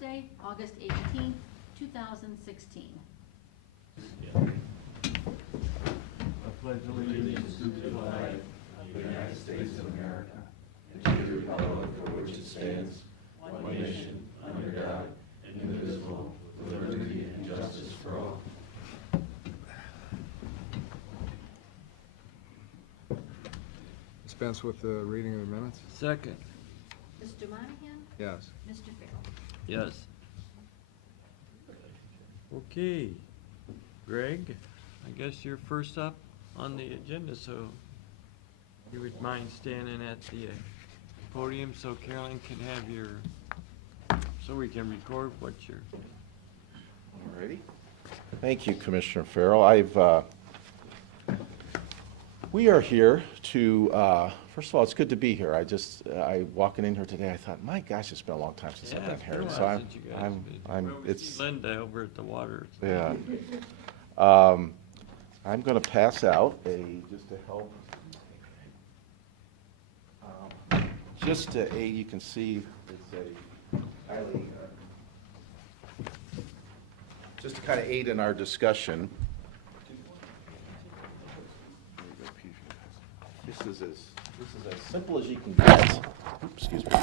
Thursday, August 18th, 2016. I pledge allegiance to the flag of the United States of America and to the republic for which it stands, one nation, under God, indivisible, with liberty and justice for all. Dispense with the reading of the minutes? Second. Mr. Monahan? Yes. Mr. Farrell? Yes. Okay, Greg, I guess you're first up on the agenda, so you would mind standing at the podium so Carolyn can have so we can record what you're... Alrighty. Thank you, Commissioner Farrell. We are here to, first of all, it's good to be here. I walking in here today, I thought, my gosh, it's been a long time since I've been here. So it's Linda over at the water. Yeah. I'm going to pass out just to help. Just to aid, you can see it's a highly, just to kind of aid in our discussion. This is as simple as you can get. Oops, excuse me.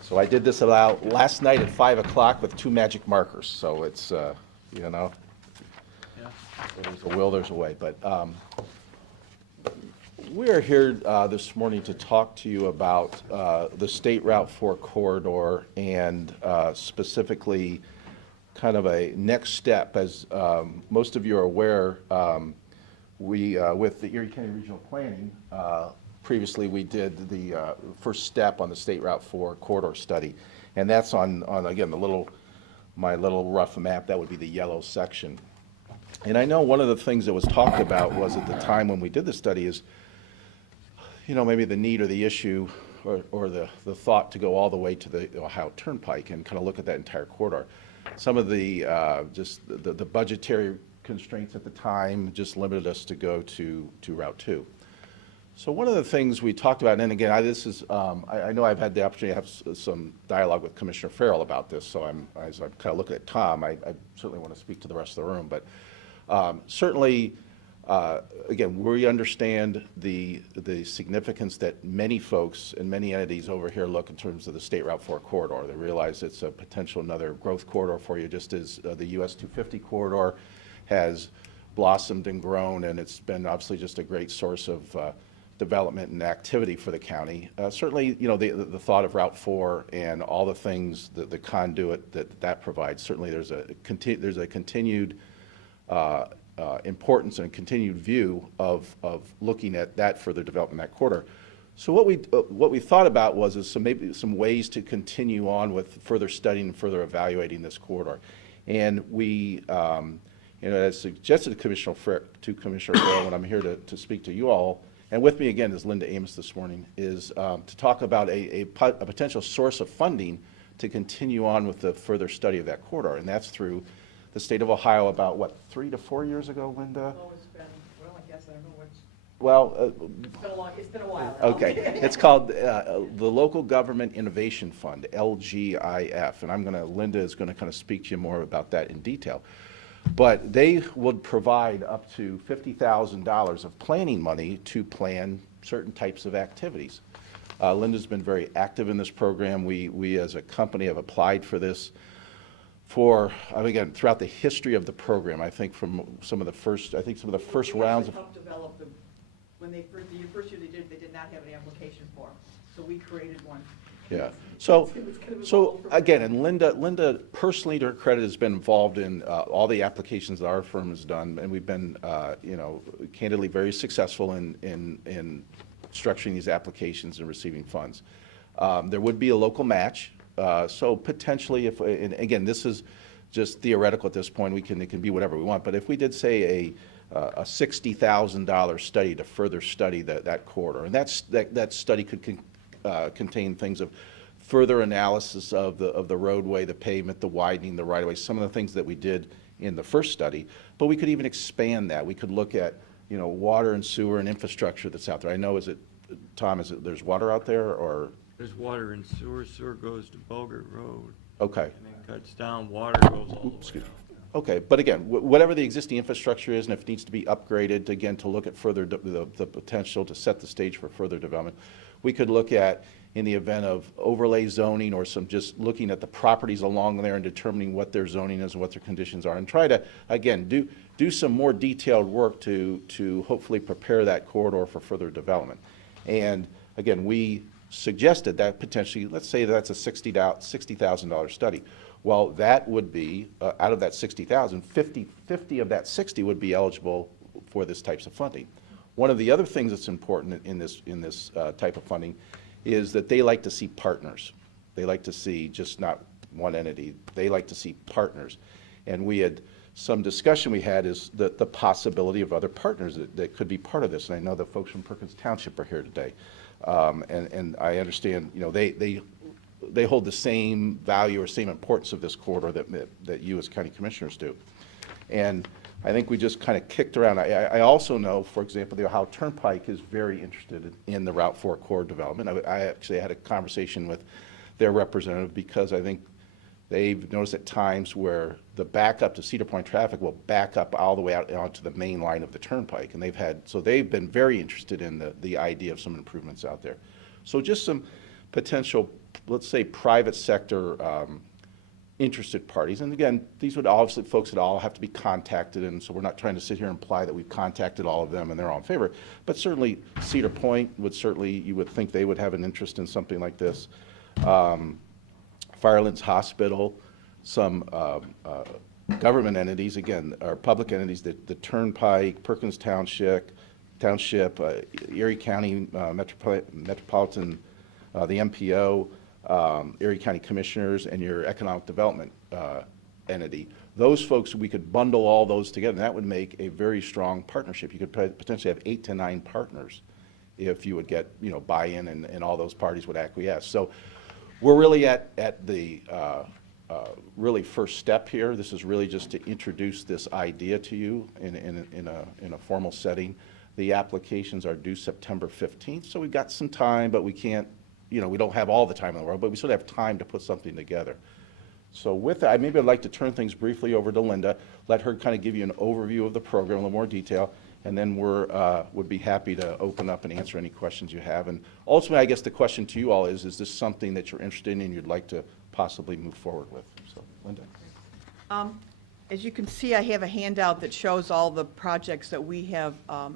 So I did this about last night at 5 o'clock with 2 magic markers. So it's, you know, so there's a will, there's a way. But we are here this morning to talk to you about the State Route 4 corridor and specifically kind of a next step. As most of you are aware, we, with the Erie County Regional Planning, previously we did the first step on the State Route 4 corridor study. And that's on again, my little rough map, that would be the yellow section. And I know one of the things that was talked about was at the time when we did the study is, you know, maybe the need or the issue or the thought to go all the way to the Ohio Turnpike and kind of look at that entire corridor. Some of the, just the budgetary constraints at the time just limited us to go to Route 2. So one of the things we talked about, and again, I know I've had the opportunity to have some dialogue with Commissioner Farrell about this, so as I'm kind of looking at Tom, I certainly want to speak to the rest of the room, but certainly, again, we understand the significance that many folks and many entities over here look in terms of the State Route 4 corridor. They realize it's a potential another growth corridor for you, just as the US 250 corridor has blossomed and grown, and it's been obviously just a great source of development and activity for the county. Certainly, you know, the thought of Route 4 and all the things, the conduit that provides, certainly there's a continued importance and a continued view of looking at that further development in that corridor. So what we thought about was maybe some ways to continue on with further studying and further evaluating this corridor. And we, you know, as suggested to Commissioner Farrell when I'm here to speak to you all, and with me again is Linda Amos this morning, is to talk about a potential source of funding to continue on with the further study of that corridor. And that's through the state of Ohio about, what, 3 to 4 years ago, Linda? Oh, it's been, well, I guess I don't know which. Well, It's been a while now. okay. It's called the Local Government Innovation Fund, LGIF. And Linda is going to kind of speak to you more about that in detail. But they would provide up to $50,000 of planning money to plan certain types of activities. Linda's been very active in this program. We as a company have applied for this again, throughout the history of the program. I think from some of the first rounds of... Helped develop them. When the first year they did not have an application form. So we created one. Yeah. So evolved from again, and Linda personally, to her credit, has been involved in all the applications that our firm has done, and we've been, you know, candidly very successful in structuring these applications and receiving funds. There would be a local match, so potentially, and again, this is just theoretical at this point. It can be whatever we want, but if we did say a $60,000 study to further study that corridor, and that study could contain things of further analysis of the roadway, the pavement, the widening, the right-of-way, some of the things that we did in the first study. But we could even expand that. We could look at, you know, water and sewer and infrastructure that's out there. I know, Tom, there's water out there, or? There's water and sewer. Sewer goes to Bulger Road. Okay. And then cuts down, water goes all the way Excuse me. out. Okay, but again, whatever the existing infrastructure is, and if it needs to be upgraded, again, to look at further, the potential to set the stage for further development, we could look at, in the event of overlay zoning or some, just looking at the properties along there and determining what their zoning is and what their conditions are, and try to, again, do some more detailed work to hopefully prepare that corridor for further development. And again, we suggested that potentially, let's say that's a $60,000 study. Well, that would be, out of that 60,000, 50 of that 60 would be eligible for this types of funding. One of the other things that's important in this type of funding is that they like to see partners. They like to see just not one entity. They like to see partners. And we had some discussion we had is the possibility of other partners that could be part of this. And I know the folks from Perkins Township are here today. And I understand, you know, they hold the same value or same importance of this corridor that you as county commissioners do. And I think we just kind of kicked around. I also know, for example, the Ohio Turnpike is very interested in the Route 4 corridor development. I actually had a conversation with their representative because I think they've noticed at times where the backup to Cedar Point traffic will back up all the way out onto the main line of the turnpike. And they've been very interested in the idea of some improvements out there. So just some potential, let's say, private sector interested parties. And again, these would obviously, folks would all have to be contacted, and so we're not trying to sit here and imply that we've contacted all of them and they're all in favor. But certainly Cedar Point would certainly, you would think they would have an interest in something like this. Firelands Hospital, some government entities, again, are public entities, the Turnpike, Perkins Township, Erie County Metropolitan, the MPO, Erie County Commissioners, and your Economic Development entity. Those folks, we could bundle all those together, and that would make a very strong partnership. You could potentially have 8 to 9 partners if you would get, you know, buy-in and all those parties would acquiesce. So we're really at the really first step here. This is really just to introduce this idea to you in a formal setting. The applications are due September 15th, so we've got some time, but we can't, you know, we don't have all the time in the world, but we sort of have time to put something together. So with that, maybe I'd like to turn things briefly over to Linda, let her kind of give you an overview of the program in a little more detail, and then would be happy to open up and answer any questions you have. And ultimately, I guess the question to you all is this something that you're interested in and you'd like to possibly move forward with? So, Linda. As you can see, I have a handout that shows all the projects that we have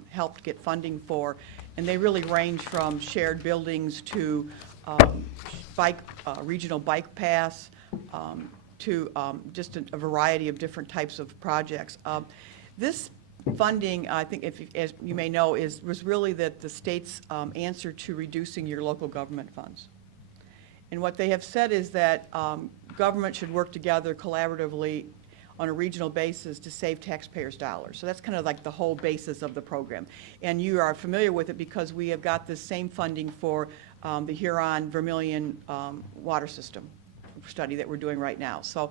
helped get funding for, and they really range from shared buildings to regional bike paths to just a variety of different types of projects. This funding, I think, as you may know, was really the state's answer to reducing your local government funds. And what they have said is that government should work together collaboratively on a regional basis to save taxpayers' dollars. So that's kind of like the whole basis of the program. And you are familiar with it because we have got the same funding for the Huron-Vermilion water system study that we're doing right now. So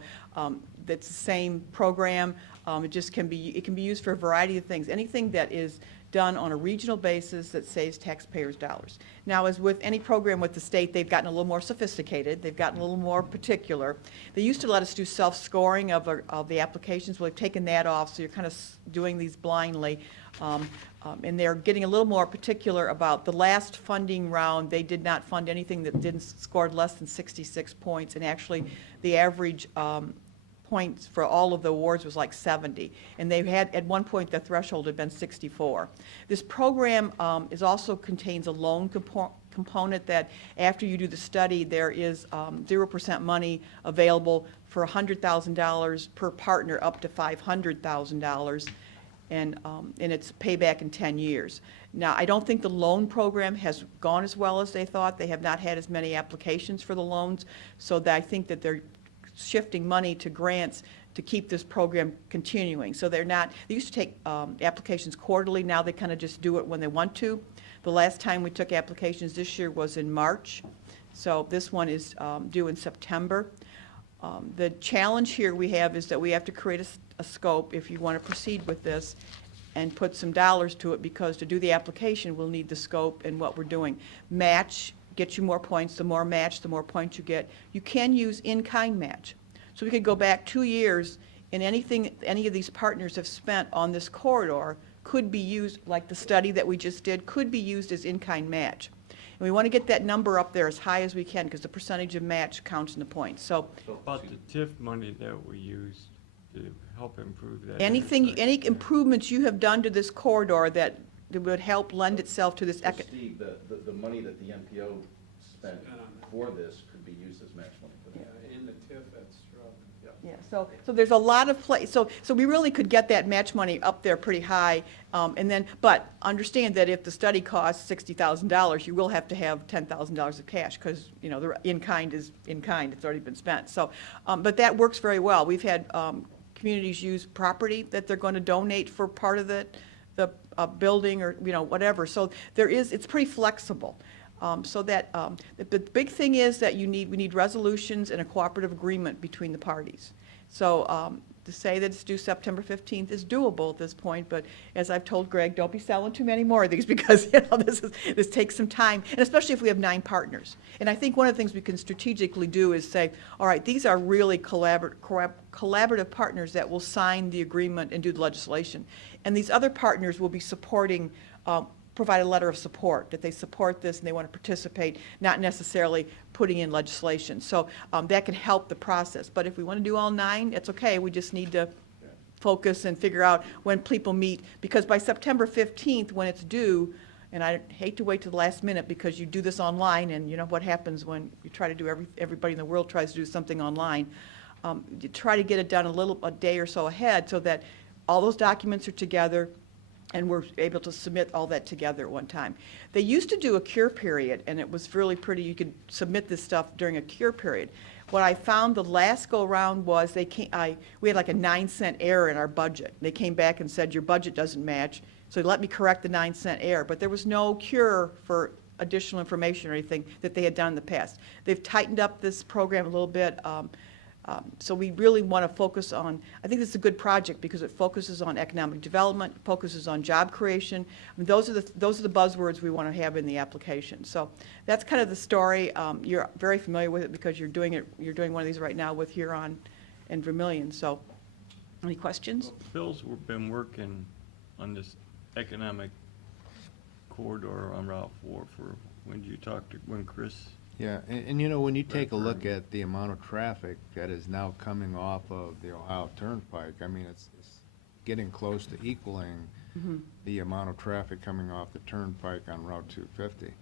that's the same program. It can be used for a variety of things. Anything that is done on a regional basis that saves taxpayers' dollars. Now, as with any program with the state, they've gotten a little more sophisticated. They've gotten a little more particular. They used to let us do self-scoring of the applications. Well, they've taken that off, so you're kind of doing these blindly. And they're getting a little more particular about the last funding round. They did not fund anything that didn't scored less than 66 points, and actually the average points for all of the awards was like 70, and they had at one point the threshold had been 64. This program also contains a loan component that after you do the study there is 0% money available for $100,000 per partner up to $500,000, and it's payback in 10 years. Now, I don't think the loan program has gone as well as they thought. They have not had as many applications for the loans, so that I think that they're shifting money to grants to keep this program continuing. So they used to take applications quarterly. Now they kind of just do it when they want to. The last time we took applications this year was in March. So this one is due in September. The challenge here we have is that we have to create a scope if you want to proceed with this and put some dollars to it, because to do the application we'll need the scope and what we're doing. Match gets you more points. The more match, the more points you get. You can use in-kind match. So we could go back 2 years, and anything any of these partners have spent on this corridor could be used, like the study that we just did, could be used as in-kind match. And we want to get that number up there as high as we can, because the percentage of match counts in the points. So About the TIF money that we used to help improve that. anything, intersection. any improvements you have done to this corridor that would help lend itself to this So Steve, the money that the MPO spent for this could be used as match money for that. In the TIF, that's true. Yeah, so there's a lot of so we really could get that match money up there pretty high, and then, but understand that if the study costs $60,000, you will have to have $10,000 of cash, because, you know, the in-kind is in-kind, it's already been spent, so, but that works very well. We've had communities use property that they're going to donate for part of the building, or, you know, whatever, so it's pretty flexible. So that, the big thing is that we need resolutions and a cooperative agreement between the parties. So to say that it's due September 15th is doable at this point, but as I've told Greg, don't be selling too many more of these, because, you know, this takes some time, and especially if we have 9 partners. And I think one of the things we can strategically do is say, all right, these are really collaborative partners that will sign the agreement and do the legislation. And these other partners will be supporting, provide a letter of support, that they support this and they want to participate, not necessarily putting in legislation. So that can help the process. But if we want to do all 9, it's okay. We just need to focus and figure out when people meet, because by September 15th, when it's due, and I hate to wait to the last minute, because you do this online, and you know what happens when you try to do everybody in the world tries to do something online. You try to get it done a day or so ahead, so that all those documents are together, and we're able to submit all that together at one time. They used to do a cure period, and it was really pretty. You could submit this stuff during a cure period. What I found the last go-around was we had like a 9-cent error in our budget. They came back and said, your budget doesn't match, so they let me correct the 9-cent error. But there was no cure for additional information or anything that they had done in the past. They've tightened up this program a little bit. So we really want to focus on, I think this is a good project because it focuses on economic development, focuses on job creation. I mean, those are the buzzwords we want to have in the application. So that's kind of the story. You're very familiar with it because you're doing one of these right now with Huron and Vermillion. So any questions? Bill's been working on this economic corridor on Route 4 for, when Chris? Yeah, and you know, when you take a look at the amount of traffic that is now coming off of the Ohio Turnpike, I mean, it's getting close to equaling the amount of traffic coming off the Turnpike on Route 250.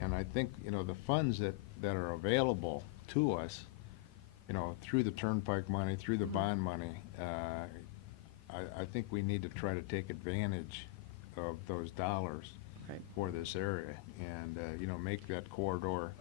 And I think, you know, the funds that are available to us, you know, through the Turnpike money, through the bond money, I think we need to try to take advantage of those dollars for this area, and you know, make that corridor.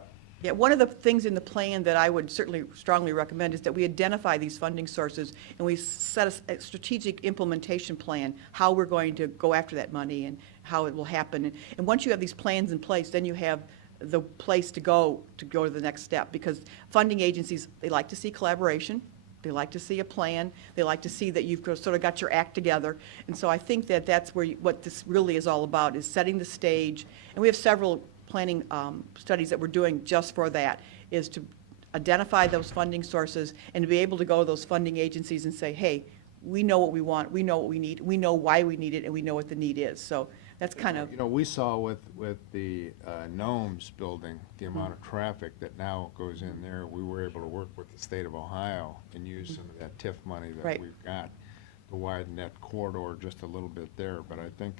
Yeah, one of the things in the plan that I would certainly strongly recommend is that we identify these funding sources and we set a strategic implementation plan, how we're going to go after that money and how it will happen. And once you have these plans in place, then you have the place to go to the next step, because funding agencies, they like to see collaboration. They like to see a plan. They like to see that you've sort of got your act together. And so I think that that's where what this really is all about, is setting the stage. And we have several planning studies that we're doing just for that, is to identify those funding sources and to be able to go to those funding agencies and say, hey, we know what we want, we know what we need, we know why we need it, and we know what the need is. So that's kind of... You know, we saw with the Gnomes building, the amount of traffic that now goes in there, we were able to work with the state of Ohio and use some of that TIF money that we've got to widen that corridor just a little bit there. But I think,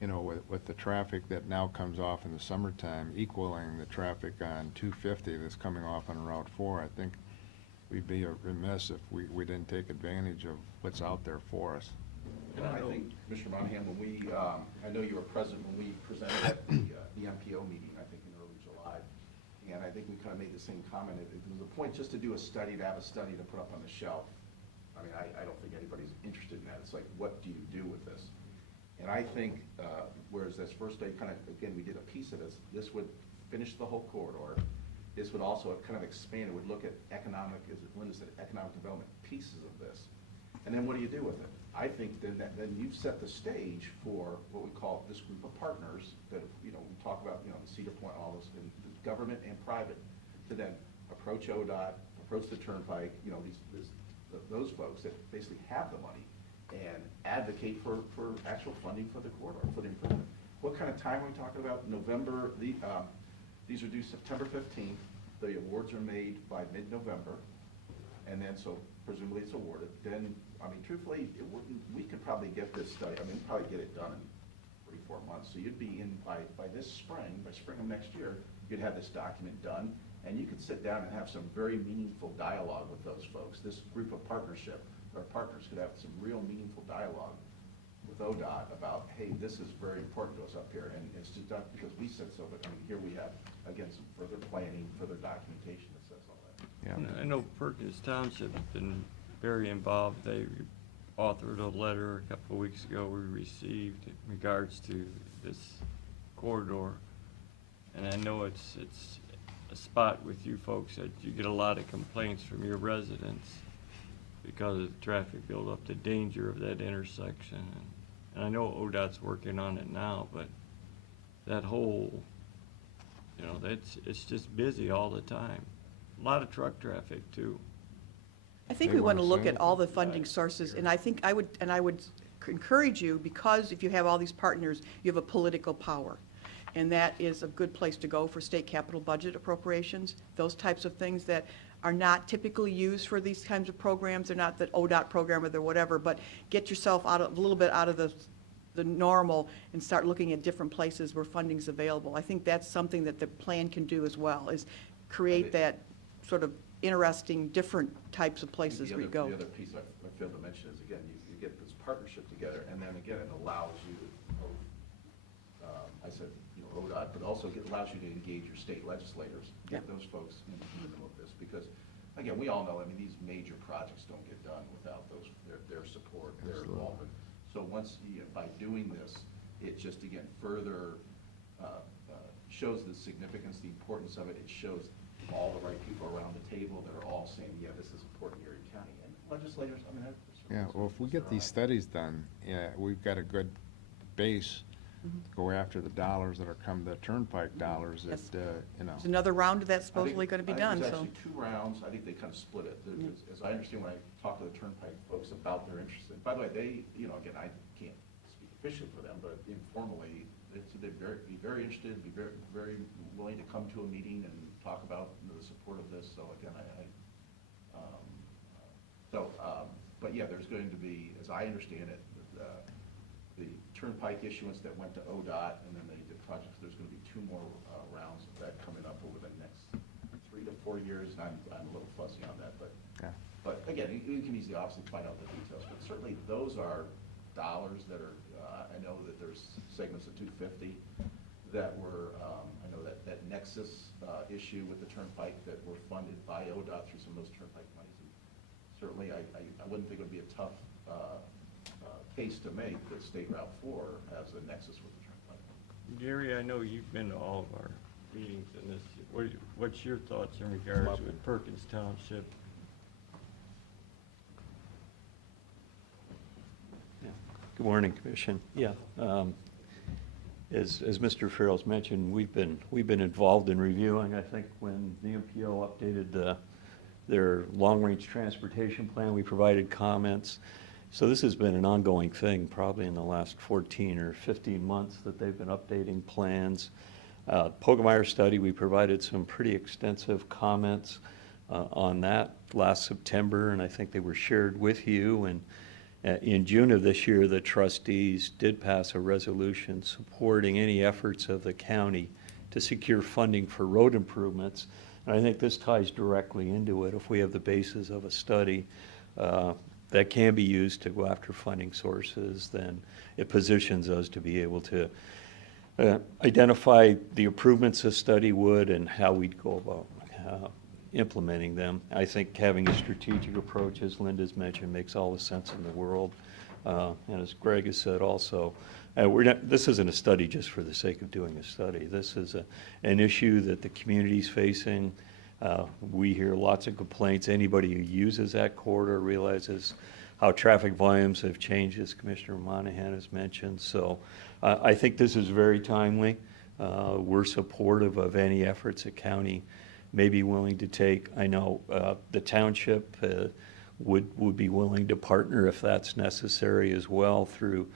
you know, with the traffic that now comes off in the summertime, equaling the traffic on 250 that's coming off on Route 4, I think we'd be remiss if we didn't take advantage of what's out there for us. And I think, Commissioner Monahan, when I know you were present when we presented at the MPO meeting, I think in early July, and I think we kind of made the same comment. It was a point just to do a study, to have a study to put up on the shelf. I mean, I don't think anybody's interested in that. It's like, what do you do with this? And I think, whereas this first day, kind of, again, we did a piece of this would finish the whole corridor. This would also kind of expand. It would look at economic, as Linda said, economic development pieces of this. And then what do you do with it? I think then you've set the stage for what we call this group of partners that, you know, we talk about, you know, the Cedar Point, all this, and the government and private, to then approach ODOT, approach the turnpike, you know, those folks that basically have the money and advocate for actual funding for the corridor, for the improvement. What kind of time are we talking about? November, these are due September 15th. The awards are made by mid-November, and then so presumably it's awarded. Then, I mean, truthfully, we could probably get this study, I mean, probably get it done in 3-4 months. So you'd be in by this spring, by spring of next year, you'd have this document done, and you could sit down and have some very meaningful dialogue with those folks. This group of partners could have some real meaningful dialogue with ODOT about, hey, this is very important to us up here, and it's just not because we said so, but I mean, here we have, again, some further planning, further documentation that says all that. Yeah. I know Perkins Township's been very involved. They authored a letter a couple of weeks ago we received in regards to this corridor. And I know it's a spot with you folks that you get a lot of complaints from your residents because of the traffic buildup, the danger of that intersection. And I know ODOT's working on it now, but that whole, you know, it's just busy all the time. A lot of truck traffic too. I think They we want to wanna look say at all the funding sources, and I think I would encourage you, because if you have all these partners, you have a political power. And that is a good place to go for state capital budget appropriations, those types of things that are not typically used for these kinds of programs. They're not the ODOT program or the whatever, but get yourself a little bit out of the normal and start looking at different places where funding's available. I think that's something that the plan can do as well, is create that sort of interesting, different types of places where you go. The other piece I failed to mention is, again, you get this partnership together, and then again, it allows you to, I said, you know, ODOT, but also allows you to engage your state legislators, get Yeah. those folks in the middle of this, because, again, we all know, I mean, these major projects don't get done without their support, their Absolutely. involvement. So once, by doing this, it just, again, further shows the significance, the importance of it. It shows all the right people around the table that are all saying, yeah, this is important in Erie County. And legislators, I mean, Yeah, well, if we get these studies done, yeah, we've got a good base to go after the dollars that are the turnpike dollars that, Yes. you know. There's another round of that supposedly going to be done, There's so. actually 2 rounds. I think they kind of split it. As I understand, when I talk to the turnpike folks about their interest, and by the way, they, you know, again, I can't speak officially for them, but informally, they'd be very interested, be very willing to come to a meeting and talk about the support of this. So again, but yeah, there's going to be, as I understand it, the turnpike issuance that went to ODOT, and then the projects, there's going to be 2 more rounds of that coming up over the next 3 to 4 years, and I'm a little fuzzy on that, but Yeah. but again, you can easily obviously find out the details, but certainly those are dollars that are, I know that there's segments of 250 that were, I know that Nexus issue with the turnpike that were funded by ODOT through some of those turnpike monies. And certainly, I wouldn't think it would be a tough case to make that State Route 4 has a nexus with the turnpike. Gary, I know you've been to all of our meetings in this. What's your thoughts in regards with Perkins Township? Good morning, Commission. Yeah, as Mr. Farrell's mentioned, we've been involved in reviewing. I think when the MPO updated their long-range transportation plan, we provided comments. So this has been an ongoing thing, probably in the last 14 or 15 months that they've been updating plans. Pogemeyer study, we provided some pretty extensive comments on that last September, and I think they were shared with you. And in June of this year, the trustees did pass a resolution supporting any efforts of the county to secure funding for road improvements. And I think this ties directly into it. If we have the basis of a study that can be used to go after funding sources, then it positions us to be able to identify the improvements a study would and how we'd go about implementing them. I think having a strategic approach, as Linda's mentioned, makes all the sense in the world. And as Greg has said also, this isn't a study just for the sake of doing a study. This is an issue that the community's facing. We hear lots of complaints. Anybody who uses that corridor realizes how traffic volumes have changed, as Commissioner Monahan has mentioned. So I think this is very timely. We're supportive of any efforts the county may be willing to take. I know the township would be willing to partner if that's necessary as well through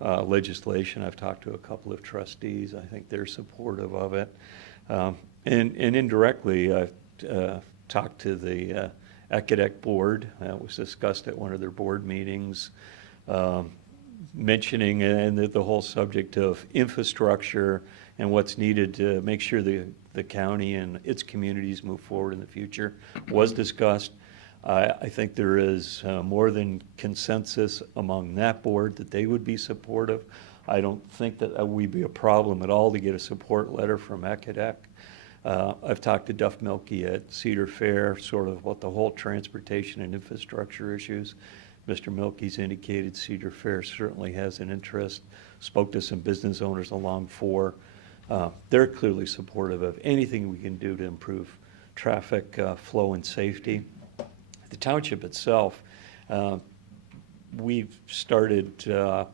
legislation. I've talked to a couple of trustees. I think they're supportive of it. And indirectly, I've talked to the ECADEC board. That was discussed at one of their board meetings, mentioning and the whole subject of infrastructure and what's needed to make sure the county and its communities move forward in the future was discussed. I think there is more than consensus among that board that they would be supportive. I don't think that would be a problem at all to get a support letter from ECADEC. I've talked to Duff Milkey at Cedar Fair, sort of about the whole transportation and infrastructure issues. Mr. Milkey's indicated Cedar Fair certainly has an interest, spoke to some business owners along 4. They're clearly supportive of anything we can do to improve traffic flow and safety. The township itself, we've started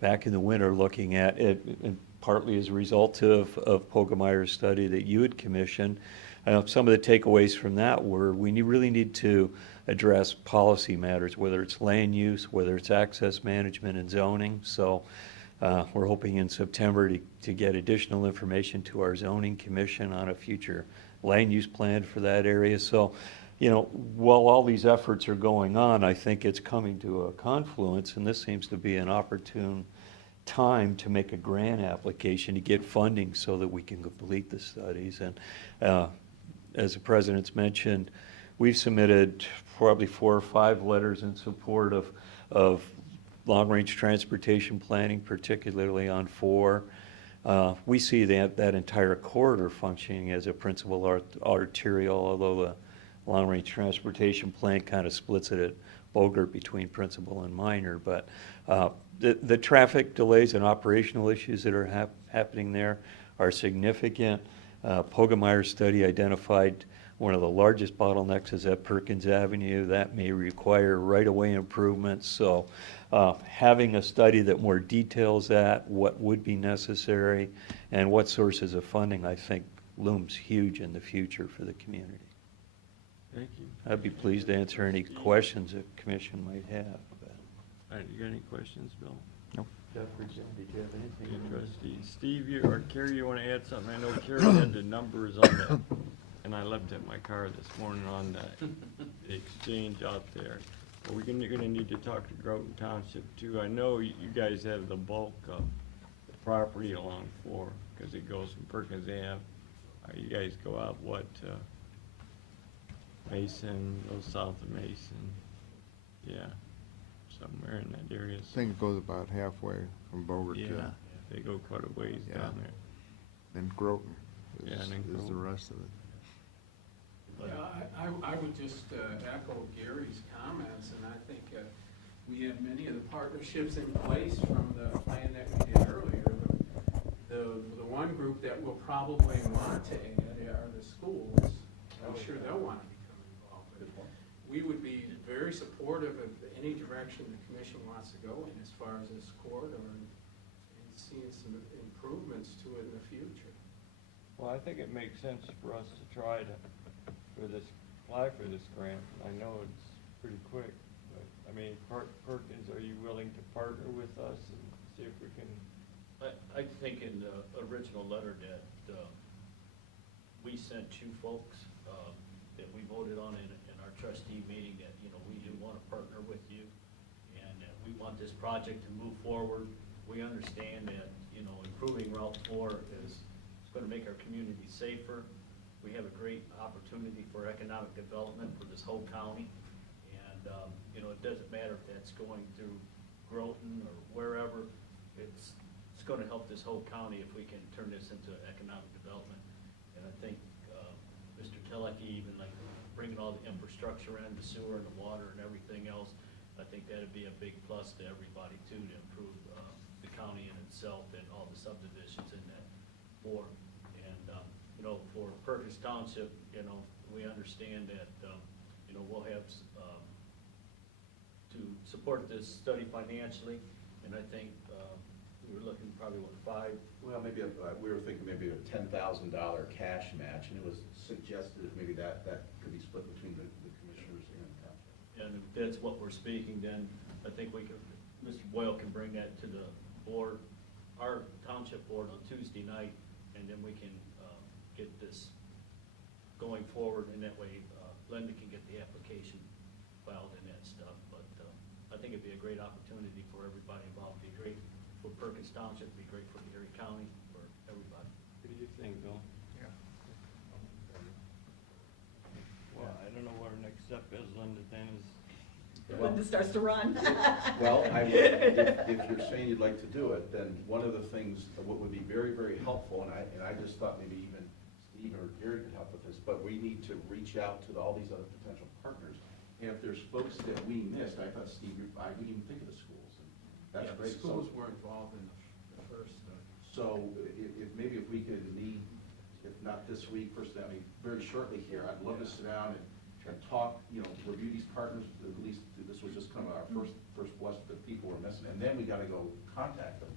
back in the winter looking at it, and partly as a result of Pogemeyer's study that you had commissioned. Some of the takeaways from that were we really need to address policy matters, whether it's land use, whether it's access management and zoning. So we're hoping in September to get additional information to our zoning commission on a future land use plan for that area. So, while all these efforts are going on, I think it's coming to a confluence, and this seems to be an opportune time to make a grant application to get funding so that we can complete the studies. And as the president's mentioned, we've submitted probably 4 or 5 letters in support of long-range transportation planning, particularly on 4. We see that entire corridor functioning as a principal arterial, although the long-range transportation plan kind of splits it at Bogart between principal and minor. But the traffic delays and operational issues that are happening there are significant. Pogemeyer's study identified one of the largest bottlenecks is at Perkins Avenue. That may require right-of-way improvements. So having a study that more details that, what would be necessary, and what sources of funding, I think, looms huge in the future for the community. Thank you. I'd be pleased to answer any questions the commission might have. All right, you got any questions, Bill? No. Jeff or Jim, did you have anything? Trustees, Steve, or Carrie, you want to add something? I know Carrie had the numbers on that, and I left it in my car this morning on the exchange out there. But you're gonna need to talk to Groton Township too. I know you guys have the bulk of the property along 4, because it goes from Perkins Ave. You guys go out Mason, goes south of Mason. Yeah, somewhere in that area. I think it goes about halfway from Bogart Yeah, to, they go quite a ways Yeah. down there. and Groton Yeah, and then is the Groton. rest of it. Yeah, I would just echo Gary's comments, and I think we have many of the partnerships in place from the plan that we did earlier. The one group that will probably want to add are the schools. I'm sure they'll want to become involved. But we would be very supportive of any direction the commission wants to go in as far as this corridor and seeing some improvements to it in the future. Well, I think it makes sense for us to try to apply for this grant. I know it's pretty quick, but, I mean, Perkins, are you willing to partner with us and see if we can? I think in the original letter that we sent to folks that we voted on in our trustee meeting that, we do want to partner with you and that we want this project to move forward. We understand that, improving Route 4 is going to make our community safer. We have a great opportunity for economic development for this whole county. And, it doesn't matter if that's going through Groton or wherever. It's going to help this whole county if we can turn this into economic development. And I think Mr. Telecki, even like bringing all the infrastructure in, the sewer and the water and everything else, I think that'd be a big plus to everybody too, to improve the county in itself and all the subdivisions in that 4. And, for Perkins Township, we understand that, we'll have to support this study financially. And I think we were looking probably, 5? Well, maybe, we were thinking maybe a $10,000 cash match, and it was suggested is maybe that could be split between the commissioners and township. And if that's what we're speaking, then I think we could, Mr. Boyle can bring that to the board, our township board on Tuesday night, and then we can get this going forward, and that way Linda can get the application filed and that stuff. But I think it'd be a great opportunity for everybody involved. It'd be great for Perkins Township, it'd be great for Erie County, for everybody. What do you think, Bill? Yeah. Well, I don't know what our next step is, Linda, then is. Linda starts to run. Well, if you're saying you'd like to do it, then one of the things, what would be very, very helpful, and I just thought maybe even Steve or Gary could help with this, but we need to reach out to all these other potential partners. And if there's folks that we missed, I thought, Steve, I didn't even think of the schools, and that's Yeah, great. the schools were involved in the first study. So maybe if we could meet, if not this week, very shortly here, I'd love to sit down and talk, review these partners, at least this was just kind of our first blush that people were missing. And then we gotta go contact them,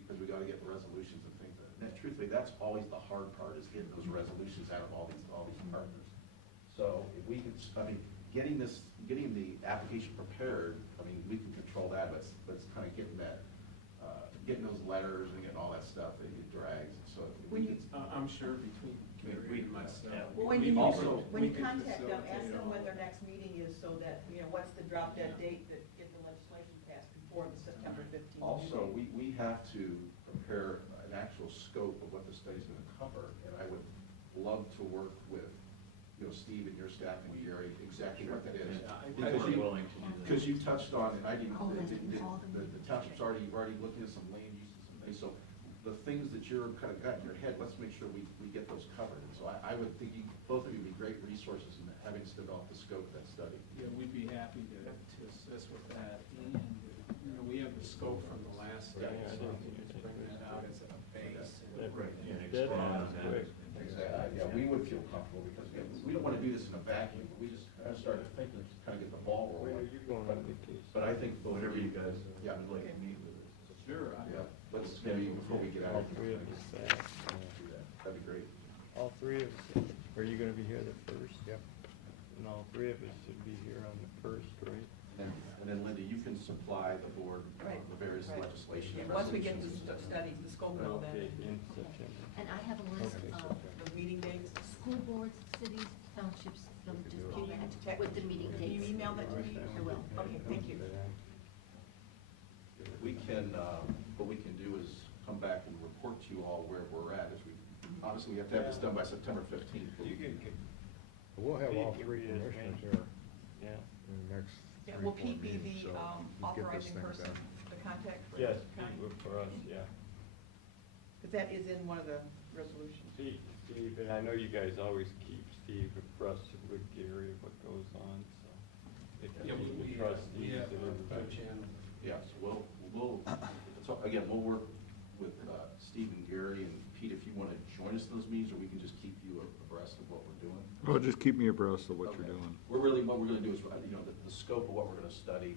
because we gotta get the resolutions and things. And truthfully, that's always the hard part, is getting those resolutions out of all these partners. So if we could, getting the application prepared, we can control that, but it's kind of getting that, getting those letters and getting all that stuff, it drags. So if we could, I'm sure between Gary and myself. Well, when we you, also- when you we could contact them, ask facilitate them all when their that. next meeting is, so that, what's the drop dead date that get the legislation passed before the September 15th. also, we have to prepare an actual scope of what the study's gonna cover, and I would love to work with, Steve and your staff and Gary, exactly what that is. Yeah, I Because We're you- willing to do that. Because you touched on, and I didn't, All the the township's already looking at some land uses and things, so the things that you're kind of got in your head, let's make sure we get those covered. And so I would think both of you would be great resources in having us develop the scope of that study. Yeah, we'd be happy to assist with that. And, we have the scope from the last study, Yeah, I so didn't we think can it's bring bring that out as a base. That- Right, yeah, That expand on is that. quick. Exactly, yeah, we would feel comfortable, because again, we don't want to do this in a vacuum, but we just kind of started thinking, just kind of get the ball When are rolling. you going on vacation? But I think. Whatever you guys Yeah. would like to meet with us. Sure. Yeah, let's, maybe before we get out All of three here. of us, Do that. That'd be great. all three of us, are you gonna be here the first? Yep. And all three of us should be here on the first, right? And then Linda, you can supply the board Right, the various right. legislation. Yeah, once we get the resolutions. study, the scope and all that, Okay, in September. And I have a list of the meeting dates. school boards, cities, townships, from just Can you check- with the meeting Can you dates. email that to me? I will. Okay, thank you. We can, what we can do is come back and report to you all where we're at, as we, obviously, we have to have this done by September 15th. You can, We'll have all Pete, three you can- commissioners here yeah. in the next Yeah, 3, will 4 Pete be meetings, the so we'll get this authorizing thing person, done. the contact? for Yes, the county? Pete, would for us, yeah. Because that is in one of the resolutions. Steve, and I know you guys always keep Steve abreast with Gary of what goes on, so. If Yeah, you we trust we Steve have and a everybody. good channel. Yes, so again, we'll work with Steve and Gary, and Pete, if you want to join us in those meetings, or we can just keep you abreast of what we're doing. Well, just keep me abreast of what you're Okay. doing. What we're gonna do is, the scope of what we're gonna study,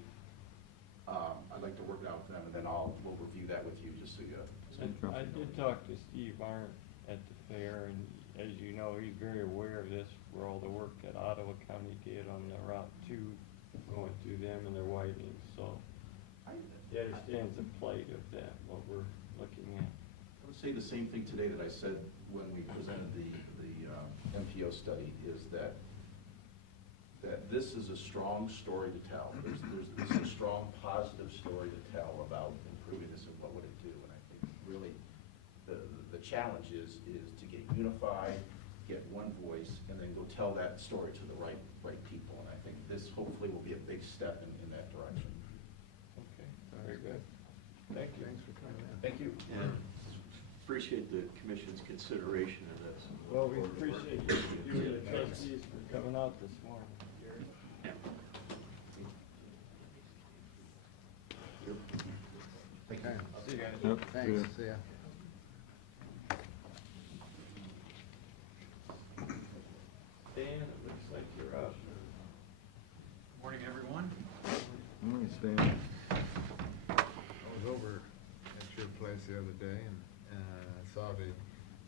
I'd like to work it out with them, and then we'll review that with you, just so you. I did talk to Steve Arndt at the fair, and as you know, he's very aware of this, for all the work that Ottawa County did on the Route 2, going through them and their widening, so he understands the plight of that, what we're looking at. I would say the same thing today that I said when we presented the MPO study, is that this is a strong story to tell. This is a strong, positive story to tell about improving this and what would it do. And I think really the challenge is to get unified, get one voice, and then go tell that story to the right people. And I think this hopefully will be a big step in that direction. Okay, very good. Thank you. Thanks for coming in. Thank you. And appreciate the commission's consideration of this. Well, we appreciate you and the trustees for coming out this morning, Gary. Thank you. Okay. See you guys. Yep, Thanks, yeah. see ya. Dan, it looks like you're up. Morning, everyone. Morning, Stan. I was over at your place the other day and I saw the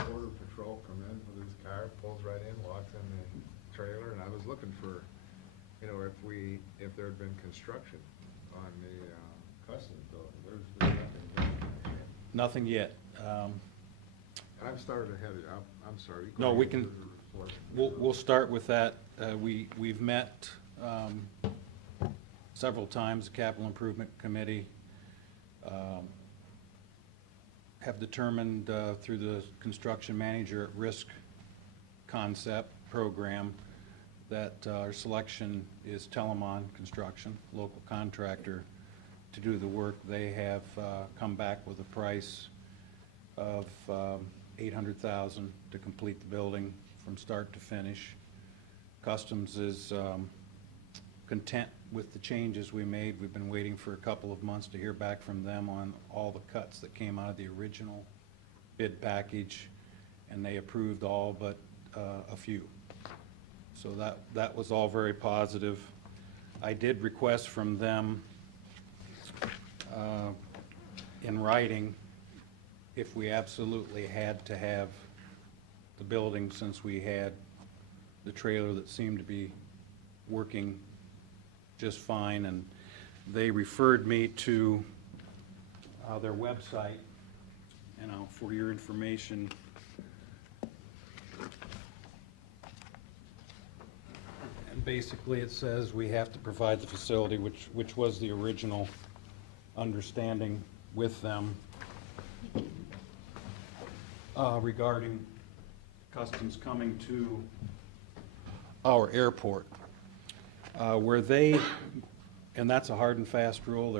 border patrol patrol come in with his car, pulls right in, walks in the trailer, and I was looking for, you know, if there had been construction on the Customs building. There's nothing. Nothing yet. And I'm starting ahead of you. I'm sorry. No, we can- Do the report. We'll start with that. We've met several times, the Capital Improvement Committee, have determined through the construction manager at risk concept program that our selection is Telamon Construction, local contractor, to do the work. They have come back with a price of $800,000 to complete the building from start to finish. Customs is content with the changes we made. We've been waiting for a couple of months to hear back from them on all the cuts that came out of the original bid package, and they approved all but a few. So that was all very positive. I did request from them in writing if we absolutely had to have the building, since we had the trailer that seemed to be working just fine, and they referred me to their website, and for your information, and basically it says we have to provide the facility, which was the original understanding with them regarding Customs coming to our airport. Where they, and that's a hard and fast rule,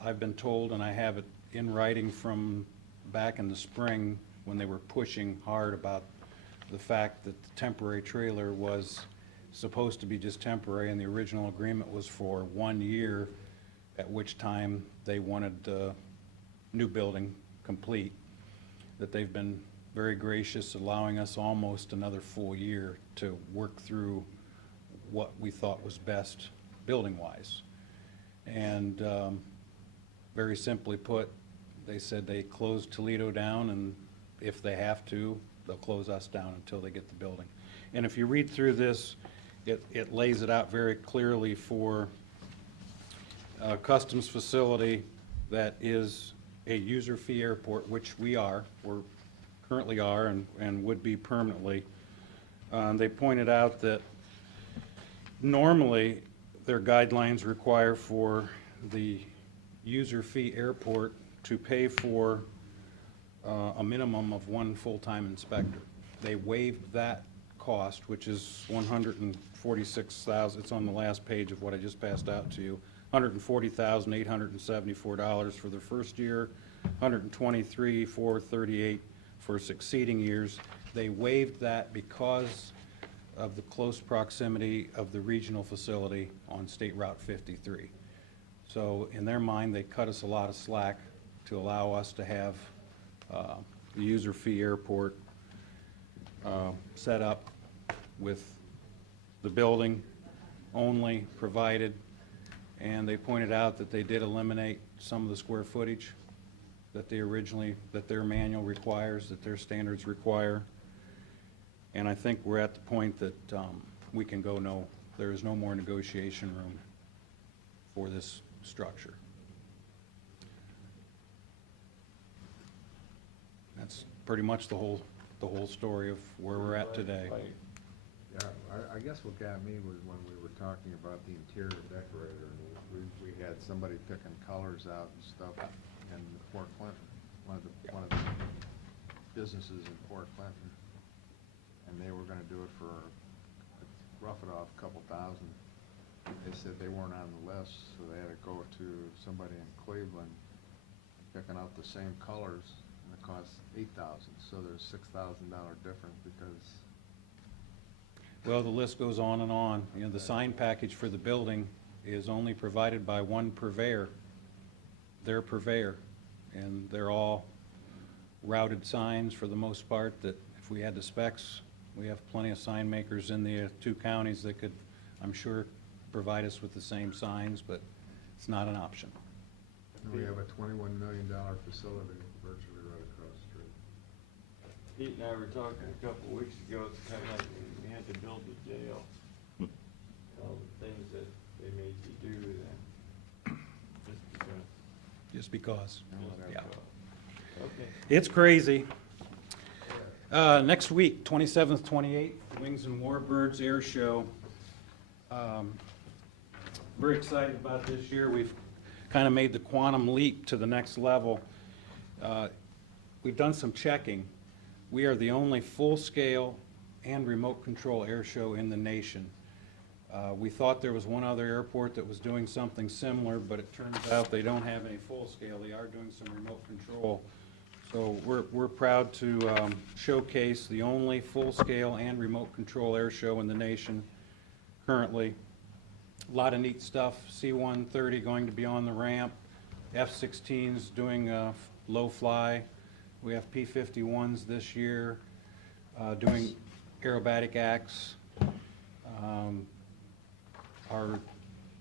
I've been told, and I have it in writing from back in the spring when they were pushing hard about the fact that the temporary trailer was supposed to be just temporary, and the original agreement was for 1 year, at which time they wanted the new building complete, that they've been very gracious, allowing us almost another full year to work through what we thought was best building-wise. And very simply put, they said they closed Toledo down, and if they have to, they'll close us down until they get the building. And if you read through this, it lays it out very clearly for a Customs facility that is a user fee airport, which we're currently are and would be permanently. They pointed out that normally their guidelines require for the user fee airport to pay for a minimum of 1 full-time inspector. They waived that cost, which is $146,000. It's on the last page of what I just passed out to you. $140,874 for the first year, $123,438 for succeeding years. They waived that because of the close proximity of the regional facility on State Route 53. So in their mind, they cut us a lot of slack to allow us to have the user fee airport set up with the building only provided. And they pointed out that they did eliminate some of the square footage that that their manual requires, that their standards require. And I think we're at the point that we can go there is no more negotiation room for this structure. That's pretty much the whole story of where we're at today. Yeah, I guess what got me was when we were talking about the interior decorator, and we had somebody picking colors out and stuff in Fort Clinton, one of the businesses in Fort Clinton, and they were gonna do it for, rough it off, a couple thousand. They said they weren't on the list, so they had to go to somebody in Cleveland picking out the same colors, and it cost $8,000, so there's $6,000 difference because. Well, the list goes on and on. You know, the sign package for the building is only provided by one purveyor, their purveyor, and they're all routed signs for the most part, that if we had the specs, we have plenty of sign makers in the 2 counties that could, I'm sure, provide us with the same signs, but it's not an option. We have a $21 million facility virtually right across the street. Pete and I were talking a couple of weeks ago, it's kind of like when we had to build the jail. All the things that they made you do then, just because. Yeah. Okay. It's crazy. Next week, 27th, 28th, Wings and Warbirds Air Show. Very excited about this year. We've kind of made the quantum leap to the next level. We've done some checking. We are the only full-scale and remote control air show in the nation. We thought there was one other airport that was doing something similar, but it turns out they don't have any full-scale. They are doing some remote control. So we're proud to showcase the only full-scale and remote control air show in the nation currently. A lot of neat stuff. C-130 going to be on the ramp. F-16s doing low fly. We have P-51s this year doing aerobatic acts. Our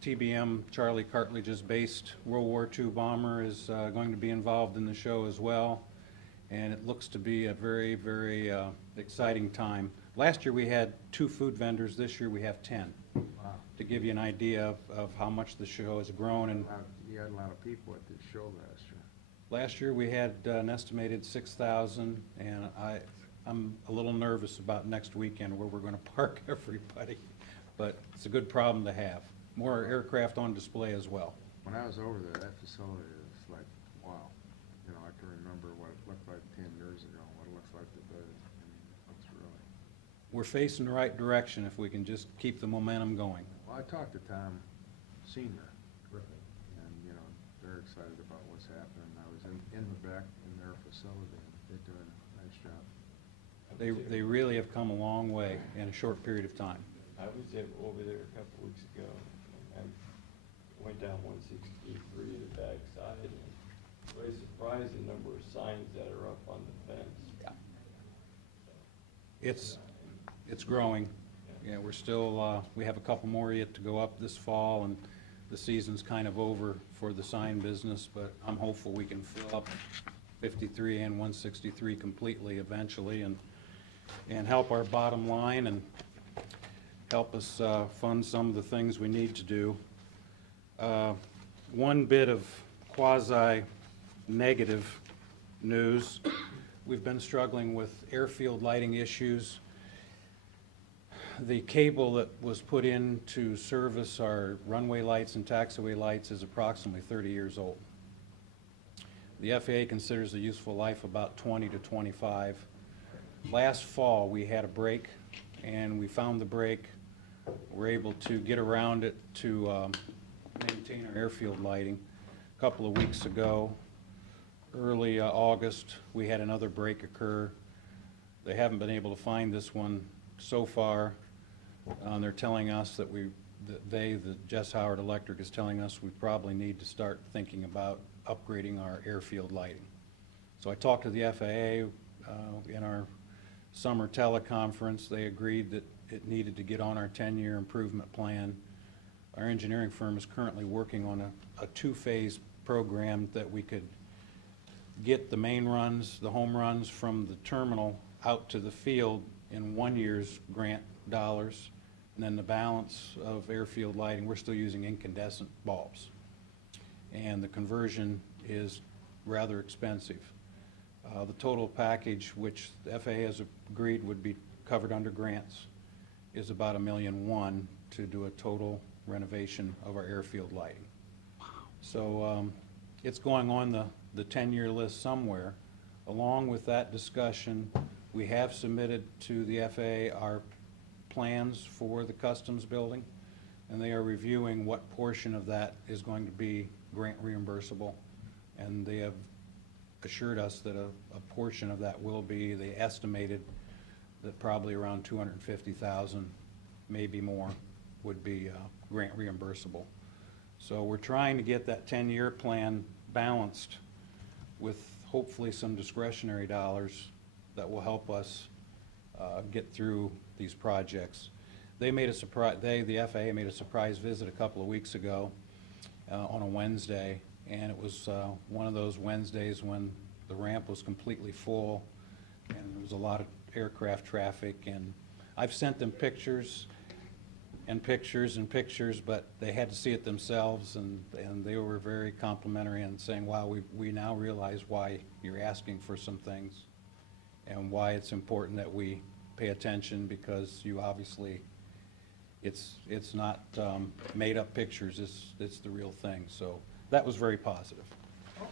TBM Charlie Cartledge's based World War II bomber is going to be involved in the show as well. And it looks to be a very, very exciting time. Last year we had 2 food vendors. This year we have 10. Wow. To give you an idea of how much the show has grown. And You had a lot of people at the show last year. last year we had an estimated 6,000, and I'm a little nervous about next weekend where we're going to park everybody. But it's a good problem to have. More aircraft on display as well. When I was over there, that facility is like, wow. You know, I can remember what it looked like 10 years ago, and what it looks like today. I mean, it looks really. We're facing the right direction if we can just keep the momentum going. Well, I talked to Tom Senior, and, you know, they're excited about what's happening. I was in the back in their facility, and they're doing a nice job. They really have come a long way in a short period of time. I was over there a couple weeks ago, and I went down 163 to the backside, and I was surprised the number of signs that are up on the fence. It's growing. Yeah, we're still, we have a couple more yet to go up this fall, and the season's kind of over for the sign business, but I'm hopeful we can fill up 53 and 163 completely eventually, and help our bottom line and help us fund some of the things we need to do. One bit of quasi-negative news. We've been struggling with airfield lighting issues. The cable that was put in to service our runway lights and taxiway lights is approximately 30 years old. The FAA considers the useful life about 20 to 25. Last fall, we had a break, and we found the break. We're able to get around it to maintain our airfield lighting. A couple of weeks ago, early August, we had another break occur. They haven't been able to find this one so far. They're telling us that the Jess Howard Electric is telling us we probably need to start thinking about upgrading our airfield lighting. So I talked to the FAA in our summer teleconference. They agreed that it needed to get on our 10-year improvement plan. Our engineering firm is currently working on a 2-phase program that we could get the main runs, the home runs from the terminal out to the field in 1 year's grant dollars, and then the balance of airfield lighting, we're still using incandescent bulbs. And the conversion is rather expensive. The total package, which the FAA has agreed would be covered under grants, is about $1.1 million to do a total renovation of our airfield lighting. So it's going on the 10-year list somewhere. Along with that discussion, we have submitted to the FAA our plans for the customs building, and they are reviewing what portion of that is going to be grant reimbursable. And they have assured us that a portion of that will be. They estimated that probably around $250,000, maybe more, would be grant reimbursable. So we're trying to get that 10-year plan balanced with hopefully some discretionary dollars that will help us get through these projects. They made a surprise. The FAA made a surprise visit a couple of weeks ago on a Wednesday, and it was one of those Wednesdays when the ramp was completely full. and there was a lot of aircraft traffic, and I've sent them pictures and pictures and pictures, but they had to see it themselves, and they were very complimentary and saying, wow, we now realize why you're asking for some things and why it's important that we pay attention, because you obviously, it's not made up pictures, it's the real thing. So that was very positive.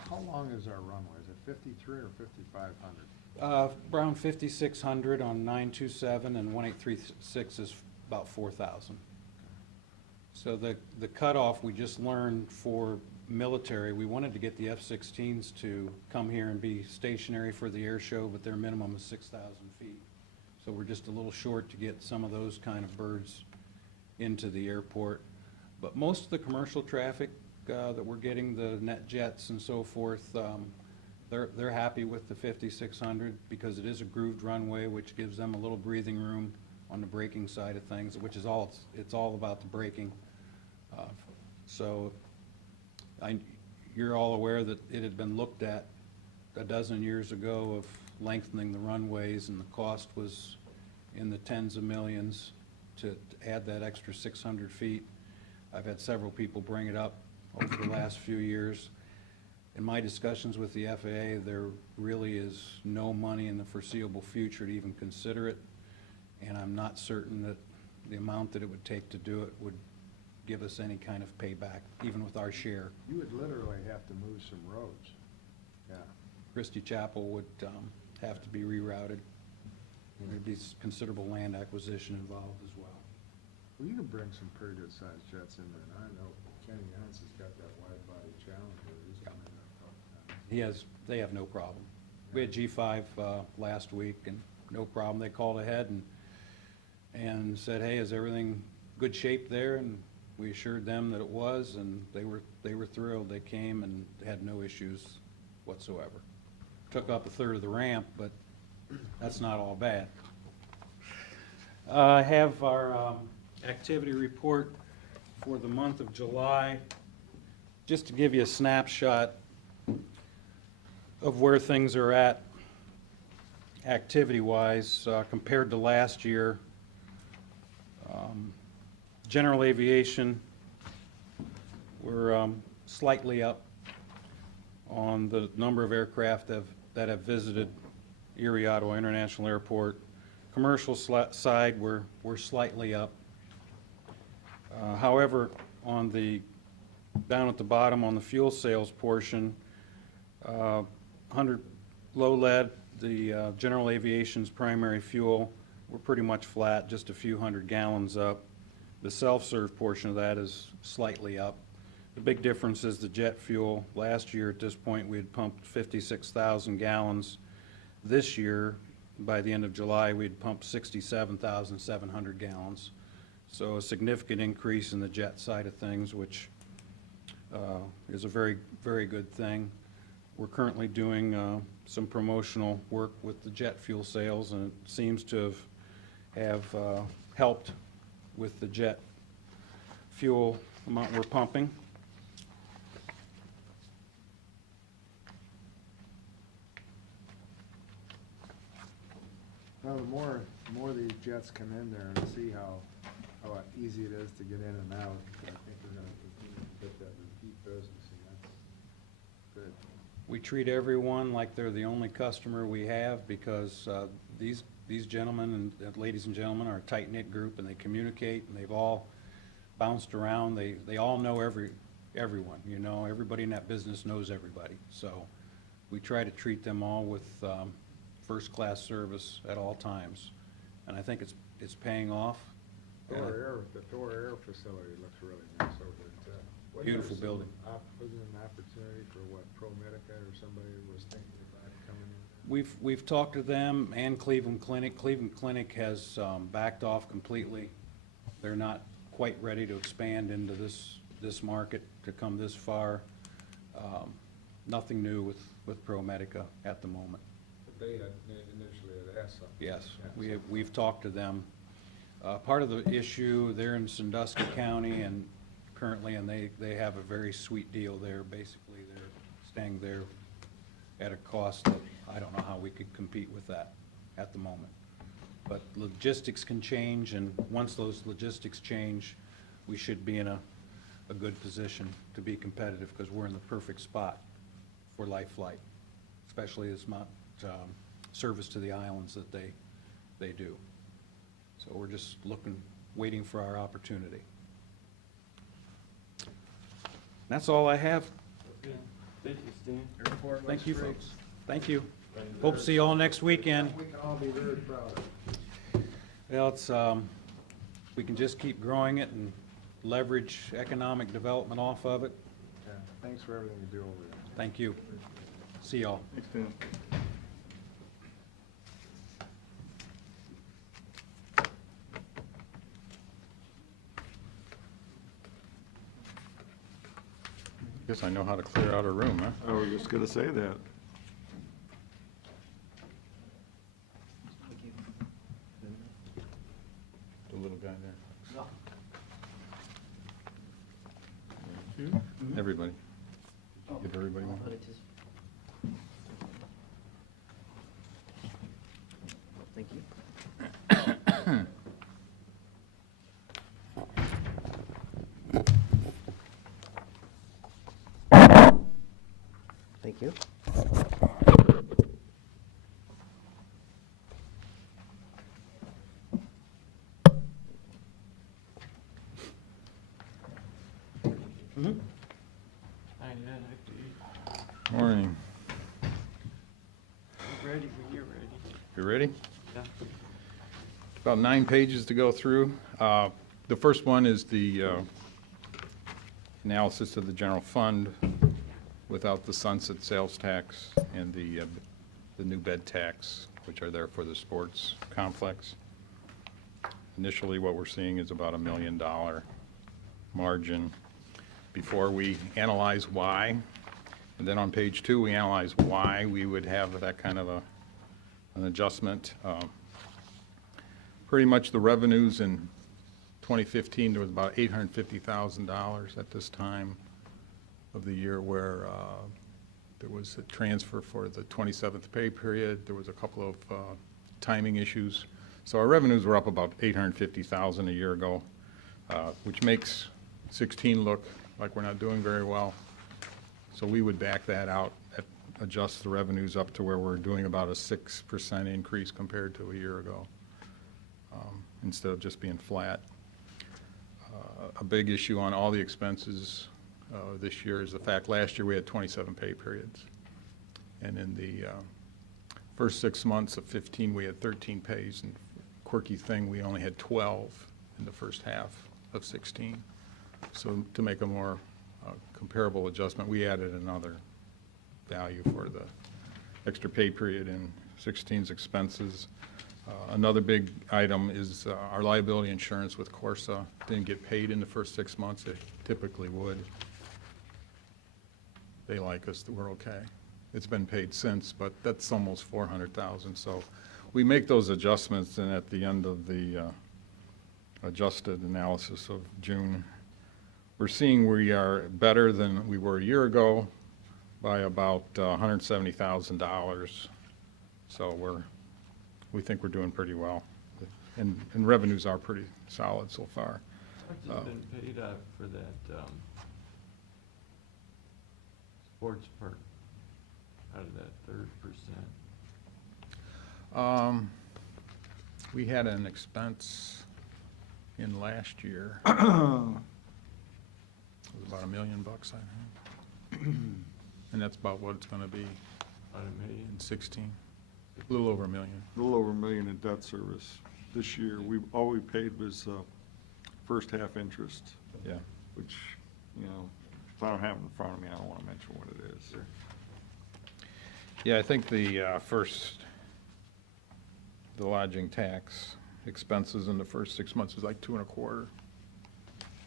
How long is our runway? Is it 53 or 5,500? Around 5,600 on 927, and 1836 is about 4,000. So the cutoff, we just learned for military, we wanted to get the F-16s to come here and be stationary for the air show, but their minimum is 6,000 feet. So we're just a little short to get some of those kind of birds into the airport. But most of the commercial traffic that we're getting, the net jets and so forth, they're happy with the 5,600 because it is a grooved runway, which gives them a little breathing room on the braking side of things, which is all, it's all about the braking. So you're all aware that it had been looked at a dozen years ago of lengthening the runways, and the cost was in the tens of millions to add that extra 600 feet. I've had several people bring it up over the last few years. In my discussions with the FAA, there really is no money in the foreseeable future to even consider it, and I'm not certain that the amount that it would take to do it would give us any kind of payback, even with our share. You would literally have to move some roads. Yeah. Christie Chapel would have to be rerouted. There'd be considerable land acquisition involved as well. Well, you can bring some pretty good sized jets in there, and I know Kenny Hance has got that wide body Challenger. He's coming in there a couple times. They have no problem. We had G5 last week, and no problem. They called ahead and said, hey, is everything good shape there? And we assured them that it was, and they were thrilled. They came and had no issues whatsoever. Took up a third of the ramp, but that's not all bad. I have our activity report for the month of July. Just to give you a snapshot of where things are at activity-wise compared to last year. General aviation, we're slightly up on the number of aircraft that have visited Erie Ottawa International Airport. Commercial side, we're slightly up. However, down at the bottom on the fuel sales portion, 100 low lead, the general aviation's primary fuel, we're pretty much flat, just a few hundred gallons up. The self-serve portion of that is slightly up. The big difference is the jet fuel. Last year at this point we had pumped 56,000 gallons. This year, by the end of July, we had pumped 67,700 gallons. So a significant increase in the jet side of things, which is a very, very good thing. We're currently doing some promotional work with the jet fuel sales, and it seems to have helped with the jet fuel amount we're pumping. Now, the more these jets come in there and see how easy it is to get in and out, I think we're gonna continue to get that repeat business, and that's good. We treat everyone like they're the only customer we have, because these gentlemen and ladies and gentlemen are a tight-knit group, and they communicate, and they've all bounced around. They all know everyone, you know, everybody in that business knows everybody. So we try to treat them all with first-class service at all times, and I think it's paying off. The Thor Air facility looks really nice over there, too. Beautiful building. Wasn't there an opportunity for what, ProMedica or somebody was thinking about coming in? We've talked to them and Cleveland Clinic. Cleveland Clinic has backed off completely. They're not quite ready to expand into this market, to come this far. Nothing new with ProMedica at the moment. But they had initially had asked something. Yes, Yeah, we've talked to them. Part of the issue, they're in Sandusky County and currently, and they have a very sweet deal there. Basically, they're staying there at a cost that I don't know how we could compete with that. at the moment. But logistics can change, and once those logistics change, we should be in a good position to be competitive, because we're in the perfect spot for life flight, especially as much service to the islands that they do. So we're just waiting for our opportunity. That's all I have. Okay. Thank you, Stan. Thank you, folks. Thank you. Hope to see you all next weekend. We can all be very proud of it. Well, it's, we can just keep growing it and leverage economic development off of it. Yeah, thanks for everything you do over there. Thank you. See y'all. Thanks, Dan. Guess I know how to clear out a room, huh? I was just gonna say that. The little guy there. Everybody. Give everybody one. Thank you. Thank you. Hi, Ed, after you. Morning. We're ready when you're ready. You ready? Yeah. About 9 pages to go through. The first one is the analysis of the general fund without the sunset sales tax and the new bed tax, which are there for the sports complex. Initially, what we're seeing is about $1 million margin before we analyze why. And then on page 2, we analyze why we would have that kind of an adjustment. Pretty much the revenues in 2015, there was about $850,000 at this time of the year where there was a transfer for the 27th pay period. There was a couple of timing issues. So our revenues were up about $850,000 a year ago, which makes 16 look like we're not doing very well. So we would back that out, adjust the revenues up to where we're doing about a 6% increase compared to a year ago, instead of just being flat. A big issue on all the expenses this year is the fact last year we had 27 pay periods. And in the first 6 months of 15, we had 13 pays. And quirky thing, we only had 12 in the first half of 16. So to make a more comparable adjustment, we added another value for the extra pay period in 16's expenses. Another big item is our liability insurance with Corsa. Didn't get paid in the first 6 months. It typically would. They like us, we're okay. It's been paid since, but that's almost $400,000. So we make those adjustments, and at the end of the adjusted analysis of June, we're seeing we are better than we were a year ago by about $170,000. So we think we're doing pretty well. And revenues are pretty solid so far. How much has been paid out for that sports part, out of that 3%? We had an expense in last year. It was about $1 million, I think. And that's about what it's gonna be About $1 million? in 16. A little over $1 million. A little over $1 million in debt service. This year, all we paid was first half interest, Yeah. which, you know, if I don't have it in front of me, I don't want to mention what it is. Yeah, I think the the lodging tax expenses in the first 6 months is like 2.25.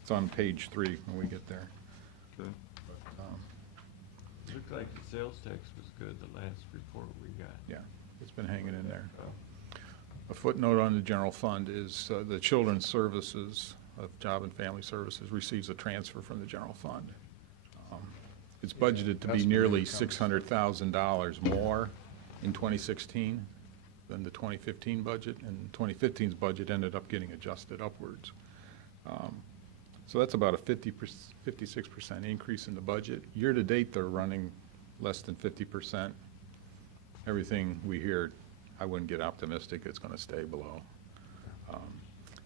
It's on page 3 when we get there. Okay. It looked like the sales tax was good, the last report we got. Yeah, it's been hanging in there. Oh. A footnote on the general fund is the Children's Services of Job and Family Services receives a transfer from the general fund. It's budgeted to That's be where nearly it comes. $600,000 more in 2016 than the 2015 budget, and 2015's budget ended up getting adjusted upwards. So that's about a 56% increase in the budget. Year-to-date, they're running less than 50%. Everything we hear, I wouldn't get optimistic it's going to stay below.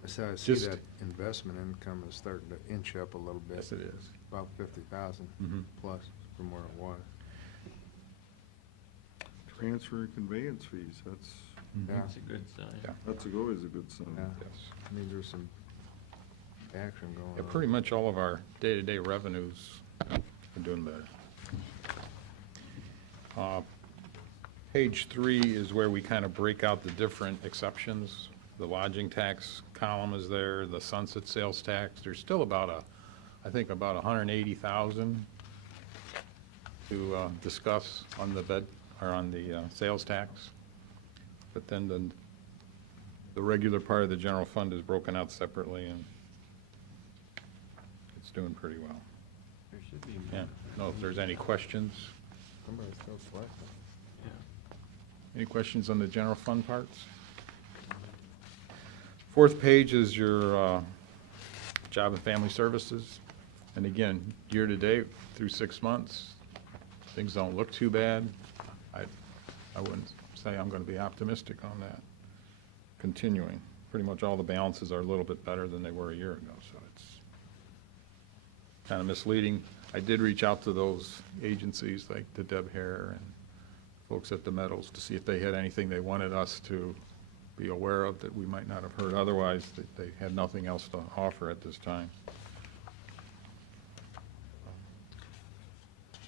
So I see Just- that investment income is starting to inch up a little bit. Yes, it is. About 50,000 Mhm. plus from where it was. Transfer and conveyance fees, Yeah. That's a good sign. Yeah. that's always a good sign. Yeah. Yes. I mean, there's some action going Yeah, on. pretty much all of our day-to-day revenues are doing better. Page 3 is where we kind of break out the different exceptions. The lodging tax column is there, the sunset sales tax. There's still about I think about 180,000 to discuss on the sales tax. But then the regular part of the general fund is broken out separately, and it's doing pretty well. There should be Yeah, more. no, if there's any questions. Somebody's still collecting. Yeah. Any questions on the general fund parts? Fourth page is your job and family services. And again, year-to-date through 6 months, things don't look too bad. I wouldn't say I'm going to be optimistic on that. Continuing, pretty much all the balances are a little bit better than they were a year ago, so it's kind of misleading. I did reach out to those agencies like the Deb Hare and folks at the Meadows to see if they had anything they wanted us to be aware of that we might not have heard otherwise. They had nothing else to offer at this time.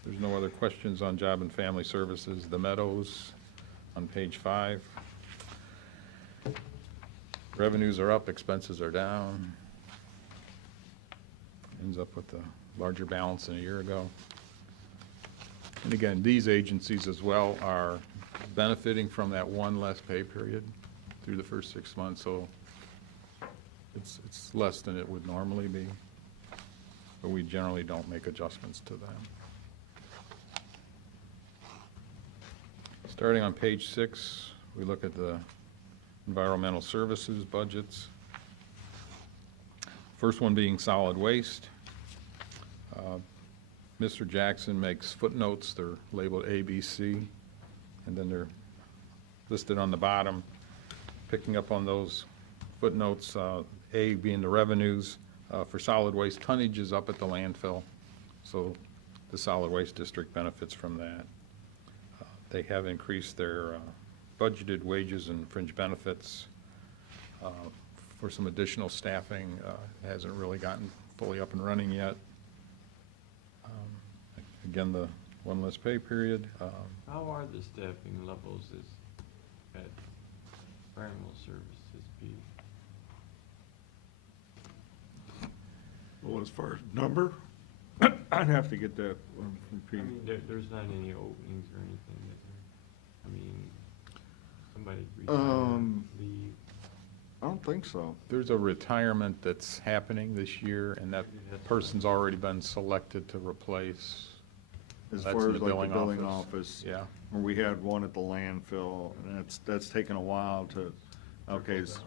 There's no other questions on job and family services. The Meadows on page 5. Revenues are up, expenses are down. Ends up with a larger balance than a year ago. And again, these agencies as well are benefiting from that one less pay period through the first 6 months, so it's less than it would normally be, but we generally don't make adjustments to them. Starting on page 6, we look at the environmental services budgets. First one being solid waste. Mr. Jackson makes footnotes. They're labeled A, B, C, and then they're listed on the bottom. Picking up on those footnotes, A being the revenues for solid waste tonnage is up at the landfill, so the solid waste district benefits from that. They have increased their budgeted wages and fringe benefits for some additional staffing. Hasn't really gotten fully up and running yet. Again, the one less pay period. How are the staffing levels at environmental services be? Well, as far as number, I'd have to get that one I repeated. mean, there's not any openings or anything, is there? I mean, somebody leave. I don't think so. There's a retirement that's happening this year, and that person's already been selected to replace. As That's far in as the like the billing billing office. office. Yeah. Where we had one at the landfill, and that's taken a while to,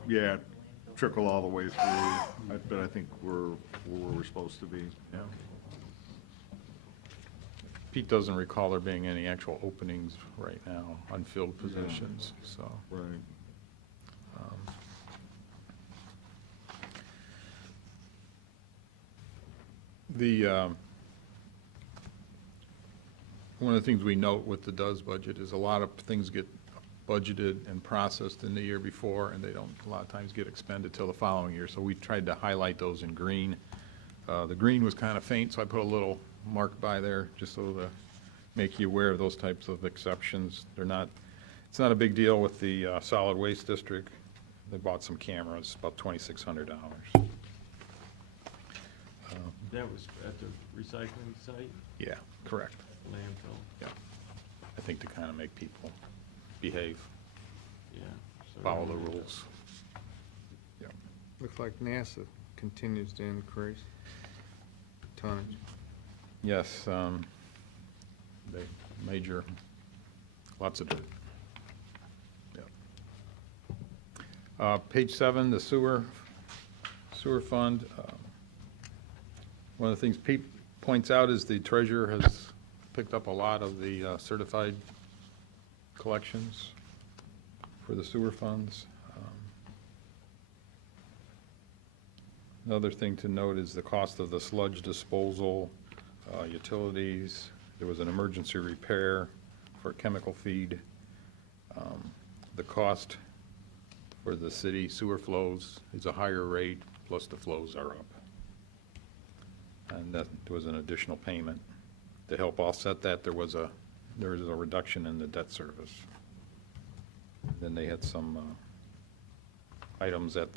yeah, trickle all the way through. But I think we're where we're supposed to be. Yeah. Pete doesn't recall there being any actual openings right now, unfilled positions, so. Right. One of the things we note with the DOES budget is a lot of things get budgeted and processed in the year before, and they don't, a lot of times, get expended till the following year. So we tried to highlight those in green. The green was kind of faint, so I put a little mark by there, just so to make you aware of those types of exceptions. They're not, it's not a big deal with the solid waste district. They bought some cameras, about $2,600. That was at the recycling site, Yeah, correct. landfill, Yeah. I think to kind of make people behave, yeah. So- follow the rules. Yeah. Looks like NASA continues to increase tonnage. Yes, they major, lots of dirt. Yeah. Page 7, the sewer fund. One of the things Pete points out is the treasurer has picked up a lot of the certified collections for the sewer funds. Another thing to note is the cost of the sludge disposal, utilities. There was an emergency repair for chemical feed. The cost for the city sewer flows is a higher rate, plus the flows are up. And that was an additional payment. To help offset that, there was a reduction in the debt service. Then they had some items at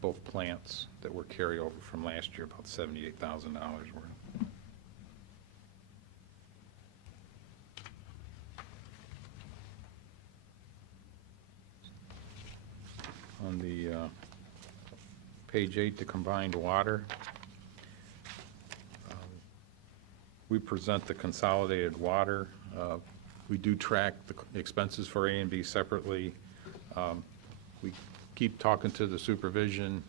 both plants that were carryover from last year, about $78,000 worth. On the page 8, the combined water, we present the consolidated water. We do track the expenses for A and B separately. We keep talking to the supervision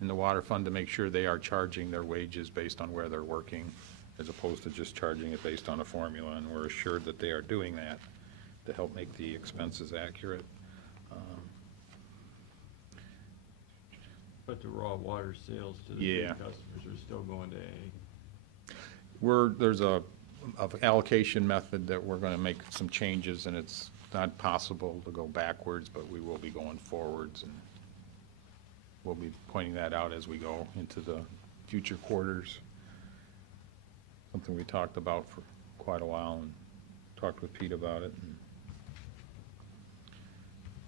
in the water fund to make sure they are charging their wages based on where they're working, as opposed to just charging it based on a formula, and we're assured that they are doing that to help make the expenses accurate. But the raw water sales to the Yeah. big customers are still going to A. There's a allocation method that we're going to make some changes, and it's not possible to go backwards, but we will be going forwards, and we'll be pointing that out as we go into the future quarters. Something we talked about for quite a while and talked with Pete about it.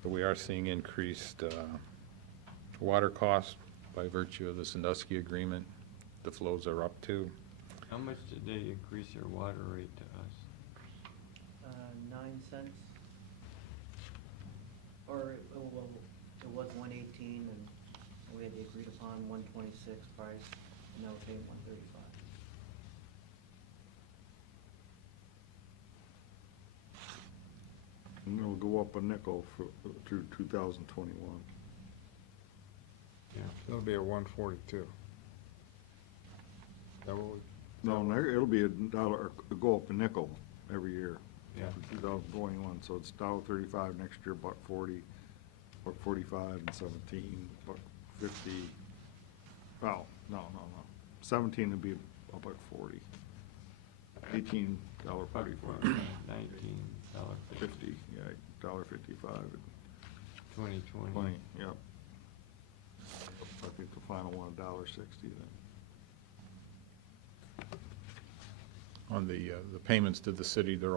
But we are seeing increased water costs by virtue of the Sandusky agreement. The flows are up too. How much did they increase their water rate to us? 9 cents. Or, well, it was 118, and we had the agreed upon 126 price, and now we're paying 135. And it'll go up a nickel through 2021. Yeah. It'll be at 142. That what we? No, it'll be $1, it'll go up a nickel every year. Yeah. For 2021, so it's $1.35 next year, $1.40, $1.45 and 17, $1.50. Oh, no. 17 would be $1.40. $18.45. $19.50. $50, yeah, $1.55. 2020. 20, yep. I think the final one, $1.60 then. On the payments to the city, there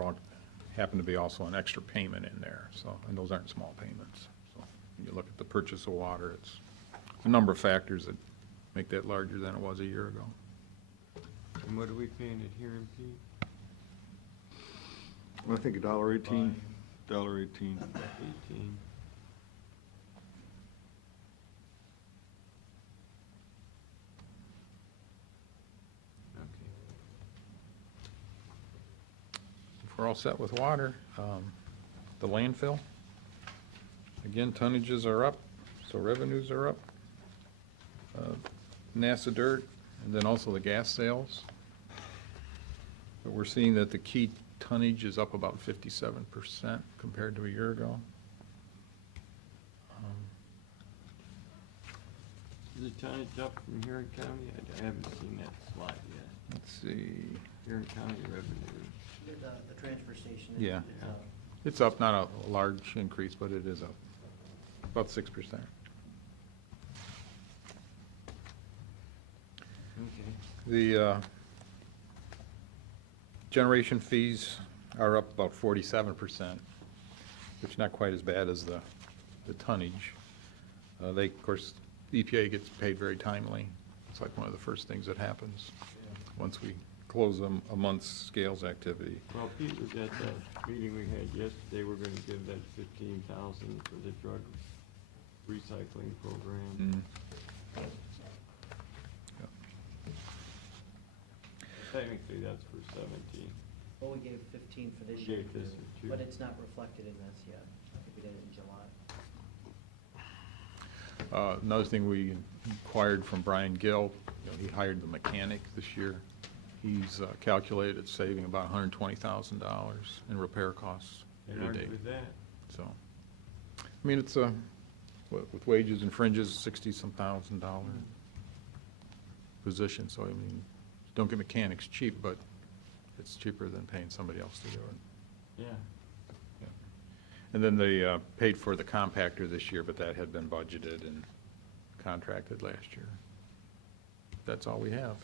happen to be also an extra payment in there, so, and those aren't small payments. So when you look at the purchase of water, it's a number of factors that make that larger than it was a year ago. And what are we paying it here in Pete? I think $1.18, $1.18. 18. Okay. If we're all set with water, the landfill, again, tonnages are up, so revenues are up. NASA dirt, and then also the gas sales. But we're seeing that the key tonnage is up about 57% compared to a year ago. Is the tonnage up from Huron County? I haven't seen that slide yet. Let's see, Huron County revenue. The transfer station. Yeah. is, it's up, not a large increase, but it is up, about 6%. Okay. The generation fees are up about 47%, which is not quite as bad as the tonnage. They, of course, EPA gets paid very timely. It's like one of the first things that happens once we close a month's scales activity. Well, Pete was at that meeting we had yesterday. We're gonna give that 15,000 for the drug recycling program. Yep. Technically, that's for 17. Well, we gave 15 for this We year, gave this too, for two. but it's not reflected in this yet. I think we did it in July. Another thing we inquired from Brian Gill, you know, he hired the mechanic this year. He's calculated saving about $120,000 in repair costs And year to argue date. with that. So, I mean, it's with wages and fringes, $60-some thousand position. So, I mean, don't get mechanics cheap, but it's cheaper than paying somebody else to do it. Yeah. And then they paid for the compactor this year, but that had been budgeted and contracted last year. That's all we have.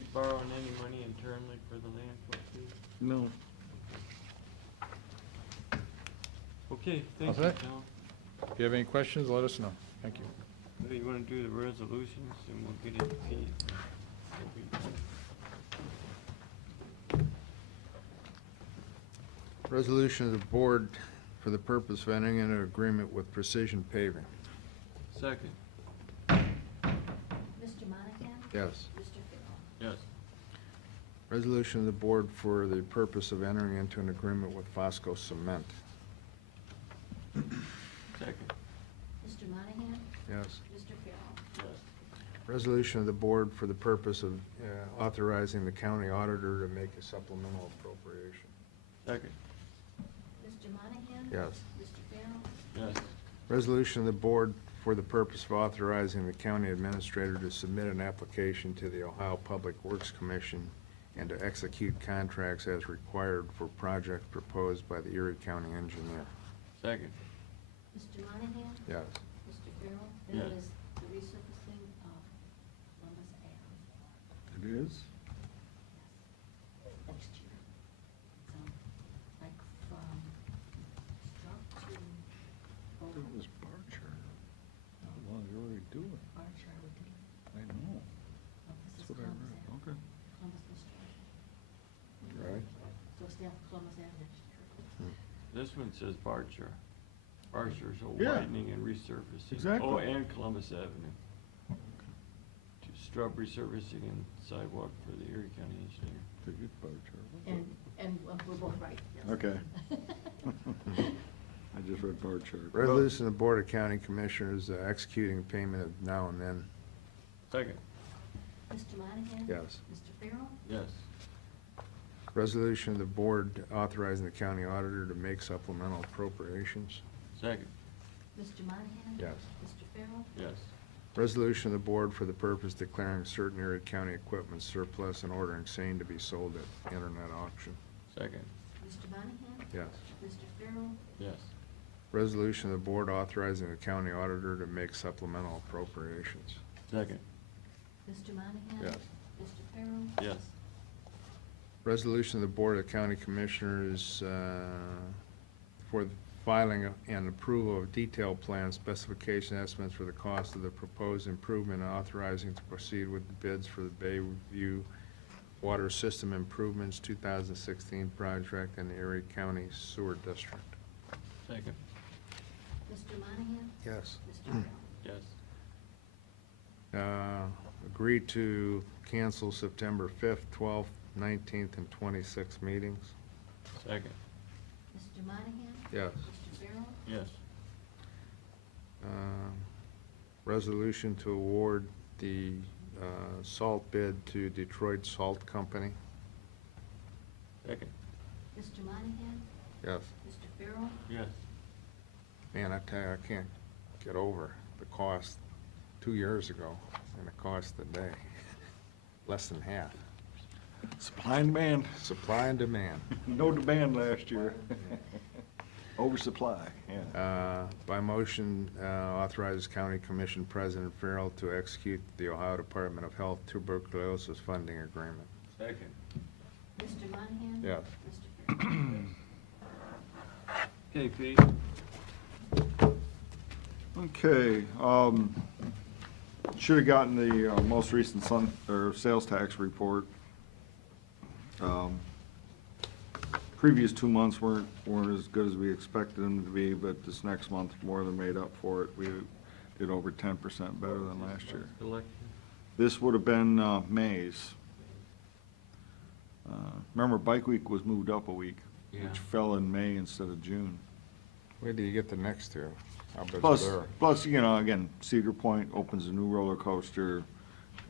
You borrowing any money internally for the landfill too? No. Okay, thank All you, set? Tom. If you have any questions, let us know. Thank you. Well, you wanna do the resolutions and we'll get into Pete. Resolution of the board for the purpose of entering into an agreement with Precision Paving. Second, Mr. Monahan? Yes. Mr. Farrell? yes. Resolution of the board for the purpose of entering into an agreement with Fosco Cement. Second, Mr. Monahan? Yes. Mr. Farrell? yes. Resolution of the board for the purpose of authorizing the county auditor to make a supplemental appropriation. Second, Mr. Monahan? Yes. Mr. Farrell? yes. Resolution of the board for the purpose of authorizing the county administrator to submit an application to the Ohio Public Works Commission and to execute contracts as required for projects proposed by the Erie County engineer. Second, Mr. Monahan? Yes. Mr. Farrell? Yes. That is the resurfacing of Columbus Ave. It is? Next year. So, like from Struck to It was Barger. Well, you already do it. Archer, we did it. I know. Oh, this That's is what I Columbus read. Ave. Okay. Columbus was Struck. Right. So it's down Columbus Ave next year. this one says Barcher. Barcher's a Yeah. widening and resurfacing. Exactly. Oh, and Columbus Avenue. To Strub resurfacing and sidewalk for the Erie County engineer. Did you Barger? And we're both right, yes. Okay. I just read bar chart. Resolution of the Board of County Commissioners executing payment of now and then. Second, Mr. Monahan? Yes. Mr. Farrell? yes. Resolution of the board authorizing the county auditor to make supplemental appropriations. Second, Mr. Monahan? Yes. Mr. Farrell? yes. Resolution of the board for the purpose declaring certain Erie County equipment surplus and ordering same to be sold at internet auction. Second, Mr. Monahan? Yes. Mr. Farrell? yes. Resolution of the board authorizing the county auditor to make supplemental appropriations. Second, Mr. Monahan? Yes. Mr. Farrell? yes. Resolution of the Board of County Commissioners for the filing and approval of detailed plan specification estimates for the cost of the proposed improvement and authorizing to proceed with the bids for the Bayview Water System Improvements 2016 project in the Erie County Sewer District. Second, Mr. Monahan? Yes. Mr. Farrell? yes. Agree to cancel September 5th, 12th, 19th, and 26th meetings. Second, Mr. Monahan? Yes. Mr. Farrell? yes. Resolution to award the salt bid to Detroit Salt Company. Second, Mr. Monahan? Yes. Mr. Farrell? yes. Man, I tell you, I can't get over the cost 2 years ago and the cost today. Less than half. Supply and demand. Supply and demand. No demand last year. Oversupply, yeah. By motion, authorizes County Commission President Farrell to execute the Ohio Department of Health tuberculosis funding agreement. Second, Mr. Monahan? Yes. Mr. Farrell? okay, Pete. Okay, should have gotten the most recent sales tax report. Previous 2 months weren't as good as we expected them to be, but this next month more than made up for it. We did over 10% better than last year. Election, This would have been May's. Remember, Bike Week was moved up a week, Yeah. which fell in May instead of June. Where do you get the next two? I'll bet you Plus, there. plus, you know, again, Cedar Point opens a new roller coaster.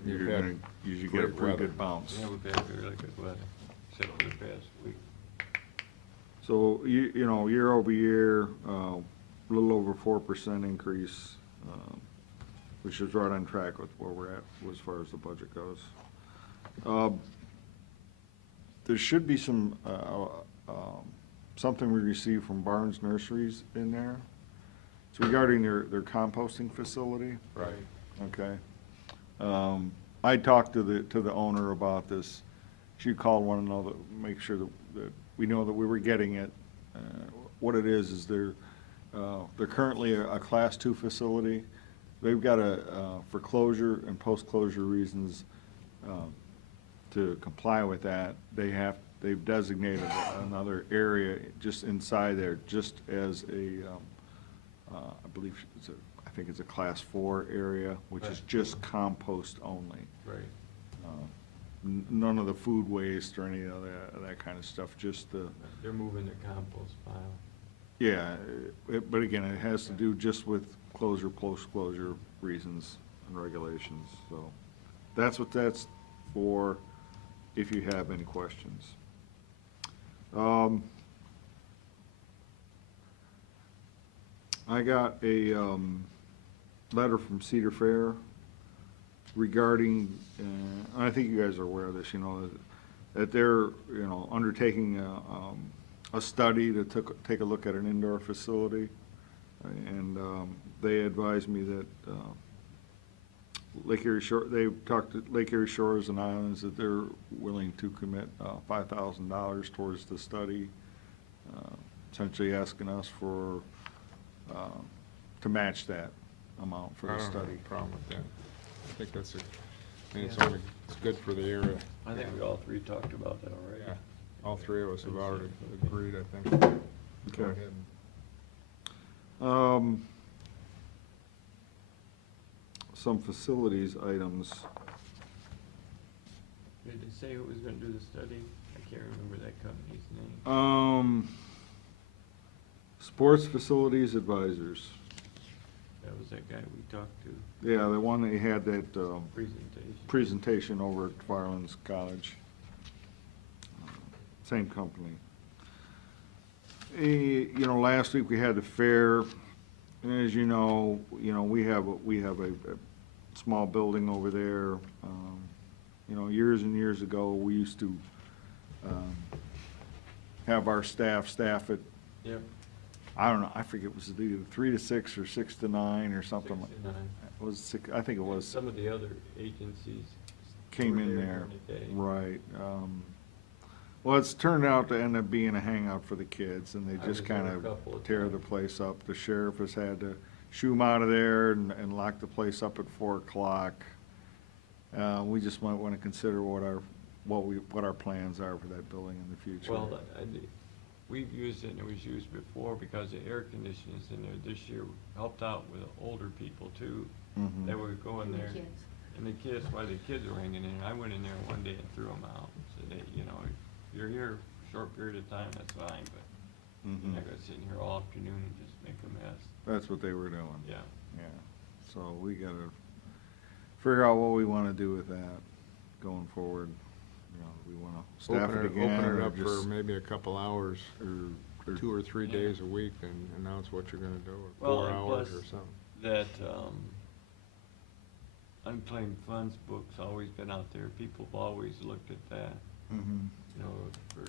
You've You're had gonna usually get a great pretty weather. good bounce. Yeah, we've had really good weather, except for the past week. So, you know, year over year, a little over 4% increase, which is right on track with where we're at as far as the budget goes. There should be some, something we received from Barnes Nurseries in there. It's regarding their composting facility. Right. Okay. I talked to the owner about this. She called, wanted to know that, make sure that we know that we were getting it. What it is they're currently a Class 2 facility. They've got for closure and post-closure reasons, to comply with that, they've designated another area just inside there, just as I believe I think it's a Class 4 area, which is just compost only. Right. None of the food waste or any of that kind of stuff, just the, They're moving their compost pile. yeah, but again, it has to do just with closure, post-closure reasons and regulations, so that's what that's for, if you have any questions. I got a letter from Cedar Fair regarding, I think you guys are aware of this, you know, that they're, you know, undertaking a study to take a look at an indoor facility. And they advised me that Lake Erie Shore, they've talked to Lake Erie Shores and Islands that they're willing to commit $5,000 towards the study, essentially asking us for, to match that amount for I the don't have study. a problem with that. I think that's it's good for the area. I think we all three talked about that already. Yeah, all three of us have already agreed, I think. Go Okay. ahead. Some facilities items. Did they say who was gonna do the study? I can't remember that company's name. Sports Facilities Advisors. That was that guy we talked to, Yeah, the one that had that presentation. presentation over at Firelands College. Same company. You know, last week we had the fair, and as you know, we have a small building over there. You know, years and years ago, we used to have our staff it. Yep. I don't know, I forget, was it either 3 to 6 or 6 to 9 or something like? 6 to 9. It was six, I think it was. Some of the other agencies. Came were in there, during the day. right. Well, it's turned out to end up being a hangout for the kids, and they I just was there kind a of couple of tear times. the place up. The sheriff has had to shoo them out of there and lock the place up at 4 o'clock. We just might want to consider what our plans are for that building in the future. Well, we've used it, and it was used before because the air conditioners in there this year helped out with older people too. Mhm. They would go in And the there, kids. and the kids, while the kids were hanging in, I went in there one day and threw them out. Said, hey, you know, if you're here a short period of time, that's fine, but you're Mhm. not gonna sit in here all afternoon and just make a mess. That's what they were doing. Yeah. Yeah, so we gotta figure out what we want to do with that going forward. You know, we want to staff it again. Open it or up for just- maybe a couple hours, or 2 or 3 Yeah. days a week, and announce what you're gonna do, or Well, 4 and hours plus or something. that, unclaimed funds book's always been out there. People have always looked at that, Mhm. you know, for,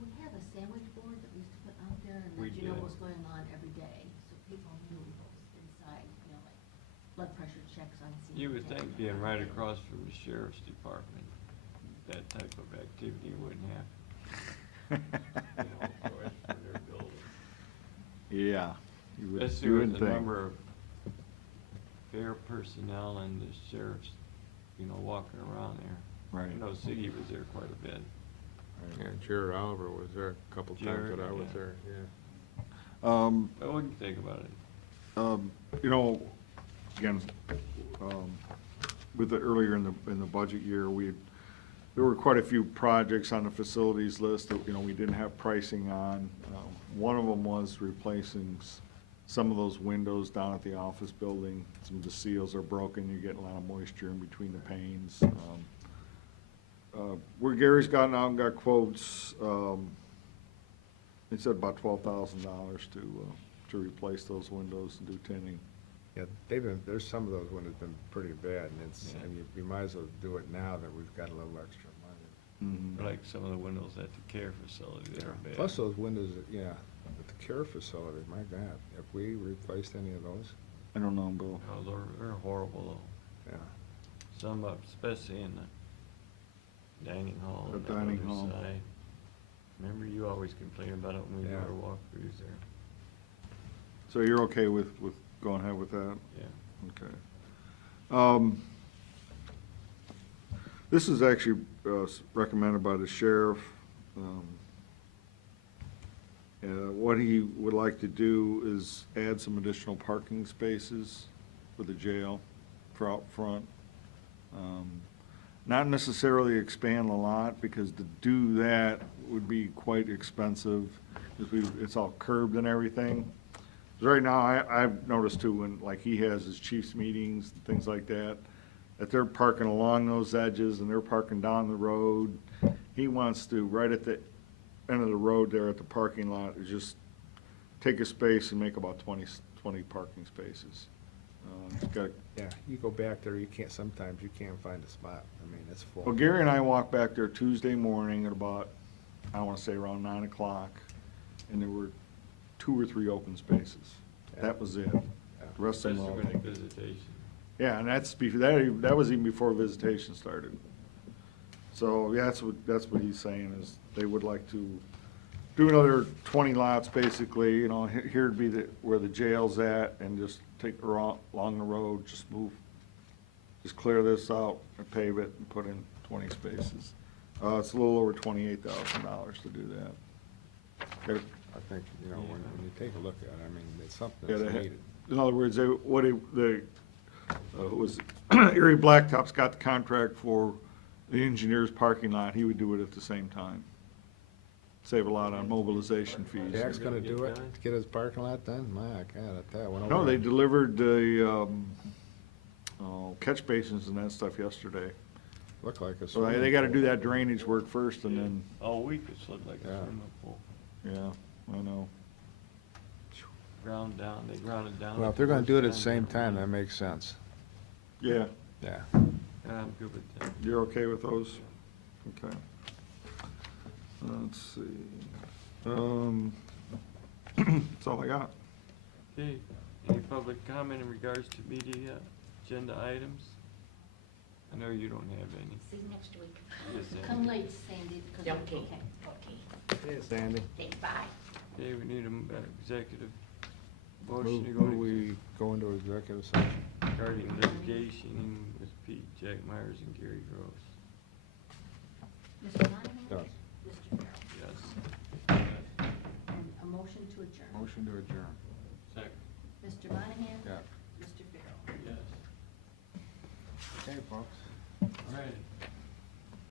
We have a sandwich board that we used to put out there and We let you know did. what's going on every day, so people knew what was inside, you know, like blood pressure checks on senior. you would think citizens, being right everything. across from the sheriff's department, that type of activity wouldn't happen. You know, for their building. Yeah, you would, Especially you with wouldn't the think. number of fair personnel and the sheriffs, you know, walking around there. Right. I know Siggy was there quite a bit. Yeah, Jared Oliver was there a couple times Jared, that I was yeah. there, yeah. But what do you think about it? You know, again, with the earlier in the budget year, there were quite a few projects on the facilities list that, you know, we didn't have pricing on. One of them was replacing some of those windows down at the office building, some of the seals are broken, you're getting a lot of moisture in between the panes. Where Gary's gone out and got quotes, he said about $12,000 to replace those windows and do tinning. Yeah, there's some of those windows been pretty bad, and and you might as well do it now that we've got a little extra money. Like some of the windows at the care facility that are bad. Plus those windows, at the care facility, my God, have we replaced any of those? I don't know, Bill. Oh, they're horrible though. Yeah. Some up, especially in the dining hall. The on the dining other hall. side. Remember, you always complain about it when we do Yeah. our walkthroughs there. So you're okay with going ahead with that? Yeah. Okay. This is actually recommended by the sheriff. What he would like to do is add some additional parking spaces for the jail for out front. Not necessarily expand the lot, because to do that would be quite expensive, because it's all curbed and everything. 'Cause right now, I've noticed too, when, like, he has his chiefs meetings and things like that, that they're parking along those edges and they're parking down the road. He wants to, right at the end of the road there at the parking lot, is just take a space and make about 20 parking spaces. It's got, Yeah, you go back there, sometimes you can't find a spot. I mean, it's full. well, Gary and I walked back there Tuesday morning at about, I wanna say around 9 o'clock, and there were 2 or 3 open spaces. That was it. The rest of them were all Especially when taken. visitation. Yeah, and that's before, that was even before visitation started. So, yeah, that's what he's saying, is they would like to do another 20 lots, basically, here'd be where the jail's at, and just take along the road, just clear this out, and pave it, and put in 20 spaces. It's a little over $28,000 to do that. Okay. I think, when you take a look at it, I mean, it's something Yeah, that's they needed. in other words, who was Erie Blacktop's got the contract for the engineer's parking lot, he would do it at the same time. Save a lot on mobilization fees. Jack's gonna do it, done? to get his parking lot done? My God, I tell you, I went over No, they there. delivered the, catch basins and that stuff yesterday. Looked like a So they swimming gotta do pool. that drainage work first, and then, All week it's looked like a Yeah. swimming pool. yeah, I know. Ground down, they grounded down. Well, if they're gonna do it at the same time, that makes sense. Yeah, Yeah. Yeah, I'm good with that. you're okay with those? Okay. Let's see. That's all I got. Okay, any public comment in regards to media agenda items? I know you don't have any. See you next week. Yes, Sandy. Come late, Sandy, because. Okay. Okay. Hey, Sandy. Okay, bye. Okay, we need an executive motion Move to go move to we go into executive session. regarding litigation with Pete, Jack Myers, and Gary Gross. Mr. Monahan? Yes. Mr. Farrell? Yes. And a motion to adjourn. Motion to adjourn. Second. Mr. Monahan? Yeah. Mr. Farrell? Yes. Okay, folks.